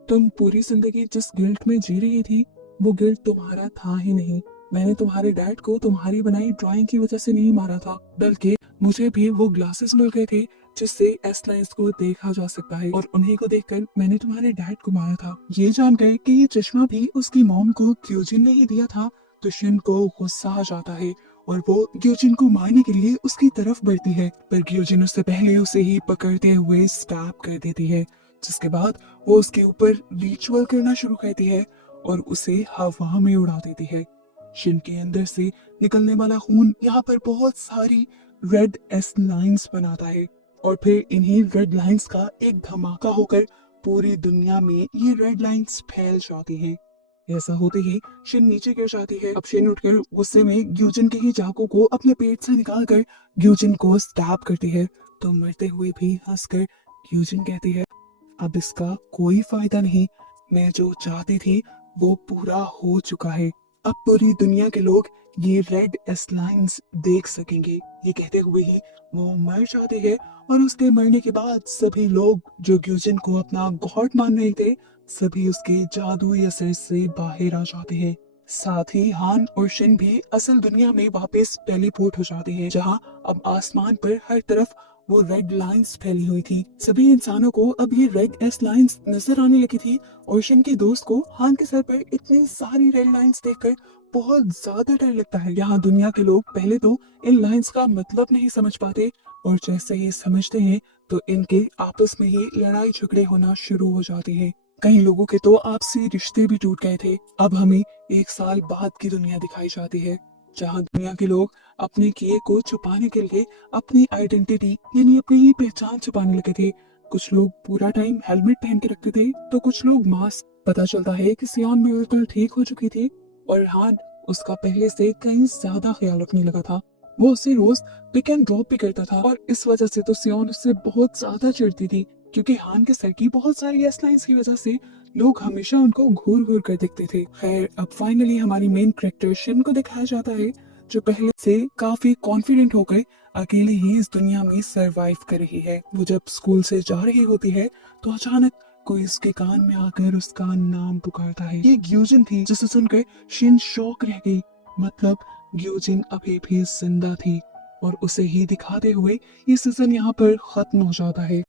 तुम पूरी जिंदगी जिस गिल्ट में जी रही थी वो गिल्ट तुम्हारा था ही नहीं। मैंने तुम्हारे डैड को तुम्हारी बनाई ड्राइंग की वजह से नहीं मारा था, बल्कि मुझे भी वो ग्लासेस मिल गए थे जिससे एस लाइंस को देखा जा सकता है और उन्हीं को देखकर मैंने तुम्हारे डैड को मारा था। ये जानकर कि ये चश्मा भी उसकी मॉम को ग्यूजिन ने ही दिया था तो शिन को गुस्सा आ जाता है और वो ग्यूजिन को मारने के लिए उसकी तरफ बढ़ती है, पर ग्यूजिन उससे पहले उसे ही पकड़ते हुए स्टैप कर देती है, जिसके बाद वो उसके ऊपर रिचुअल करना शुरू करती है और उसे हवा में उड़ा देती है। शिन के अंदर से निकलने वाला खून यहाँ पर बहुत सारी रेड एस लाइंस बनाता है और फिर इन्हीं रेड लाइंस का एक धमाका होकर पूरी दुनिया में ये रेड लाइंस फैल जाती हैं। ऐसा होते ही शिन नीचे गिर जाती है। अब शिन उठकर गुस्से में ग्यूजिन के ही चाकू को अपने पेट से निकालकर ग्यूजिन को स्टैब करती है, तो मरते हुए भी हंसकर ग्यूजिन कहती है, अब इसका कोई फायदा नहीं, मैं जो चाहती थी वो पूरा हो चुका है। अब पूरी दुनिया के लोग ये रेड एस लाइंस देख सकेंगे। ये कहते हुए ही वो मर जाते हैं और उसके मरने के बाद सभी लोग जो ग्यूजिन को अपना गॉड मान रहे थे सभी उसके जादुई असर से बाहर आ जाते हैं। साथ ही हान और शिन भी असल दुनिया में वापस टेलीपोर्ट हो जाते हैं, जहां अब आसमान पर हर तरफ वो रेड लाइंस फैली हुई थी। सभी इंसानों को अब ये रेड एस लाइंस नजर आने लगी थी और शिन के दोस्त को हान के सर पर इतनी सारी रेड लाइंस देखकर बहुत ज्यादा डर लगता है। यहाँ दुनिया के लोग पहले तो इन लाइंस का मतलब नहीं समझ पाते और जैसे ये समझते हैं तो इनके आपस में ही लड़ाई झगड़े होना शुरू हो जाते हैं। कई लोगों के तो आपसी रिश्ते भी टूट गए थे। अब हमें 1 साल बाद की दुनिया दिखाई जाती है जहाँ दुनिया के लोग अपने किए को छुपाने के लिए अपनी आइडेंटिटी यानी अपनी ही पहचान छुपाने लगे थे। कुछ लोग पूरा टाइम हेलमेट पहन के रखते थे तो कुछ लोग मास्क। पता चलता है कि सियोन बिल्कुल ठीक हो चुकी थी और हान उसका पहले से कहीं ज्यादा ख्याल रखने लगा था। वो उसे रोज पिक एंड ड्रॉप भी करता था और इस वजह से तो सियोन उससे बहुत ज्यादा चिढ़ती थी, क्योंकि हान के सर की बहुत सारी एस लाइंस की वजह से लोग हमेशा उनको घूर घूर कर देखते थे। खैर, अब फाइनली हमारी मेन कैरेक्टर शिन को दिखाया जाता है जो पहले से काफी कॉन्फिडेंट होकर अकेले ही इस दुनिया में सरवाइव कर रही है। वो जब स्कूल से जा रही होती है तो अचानक कोई उसके कान में आकर उसका नाम पुकारता है। ये ग्यूजिन थी, जिसे सुनकर शिन शॉक रह गई। मतलब ग्यूजिन अभी भी जिंदा थी और उसे ही दिखाते हुए ये सीजन यहाँ पर खत्म हो जाता है।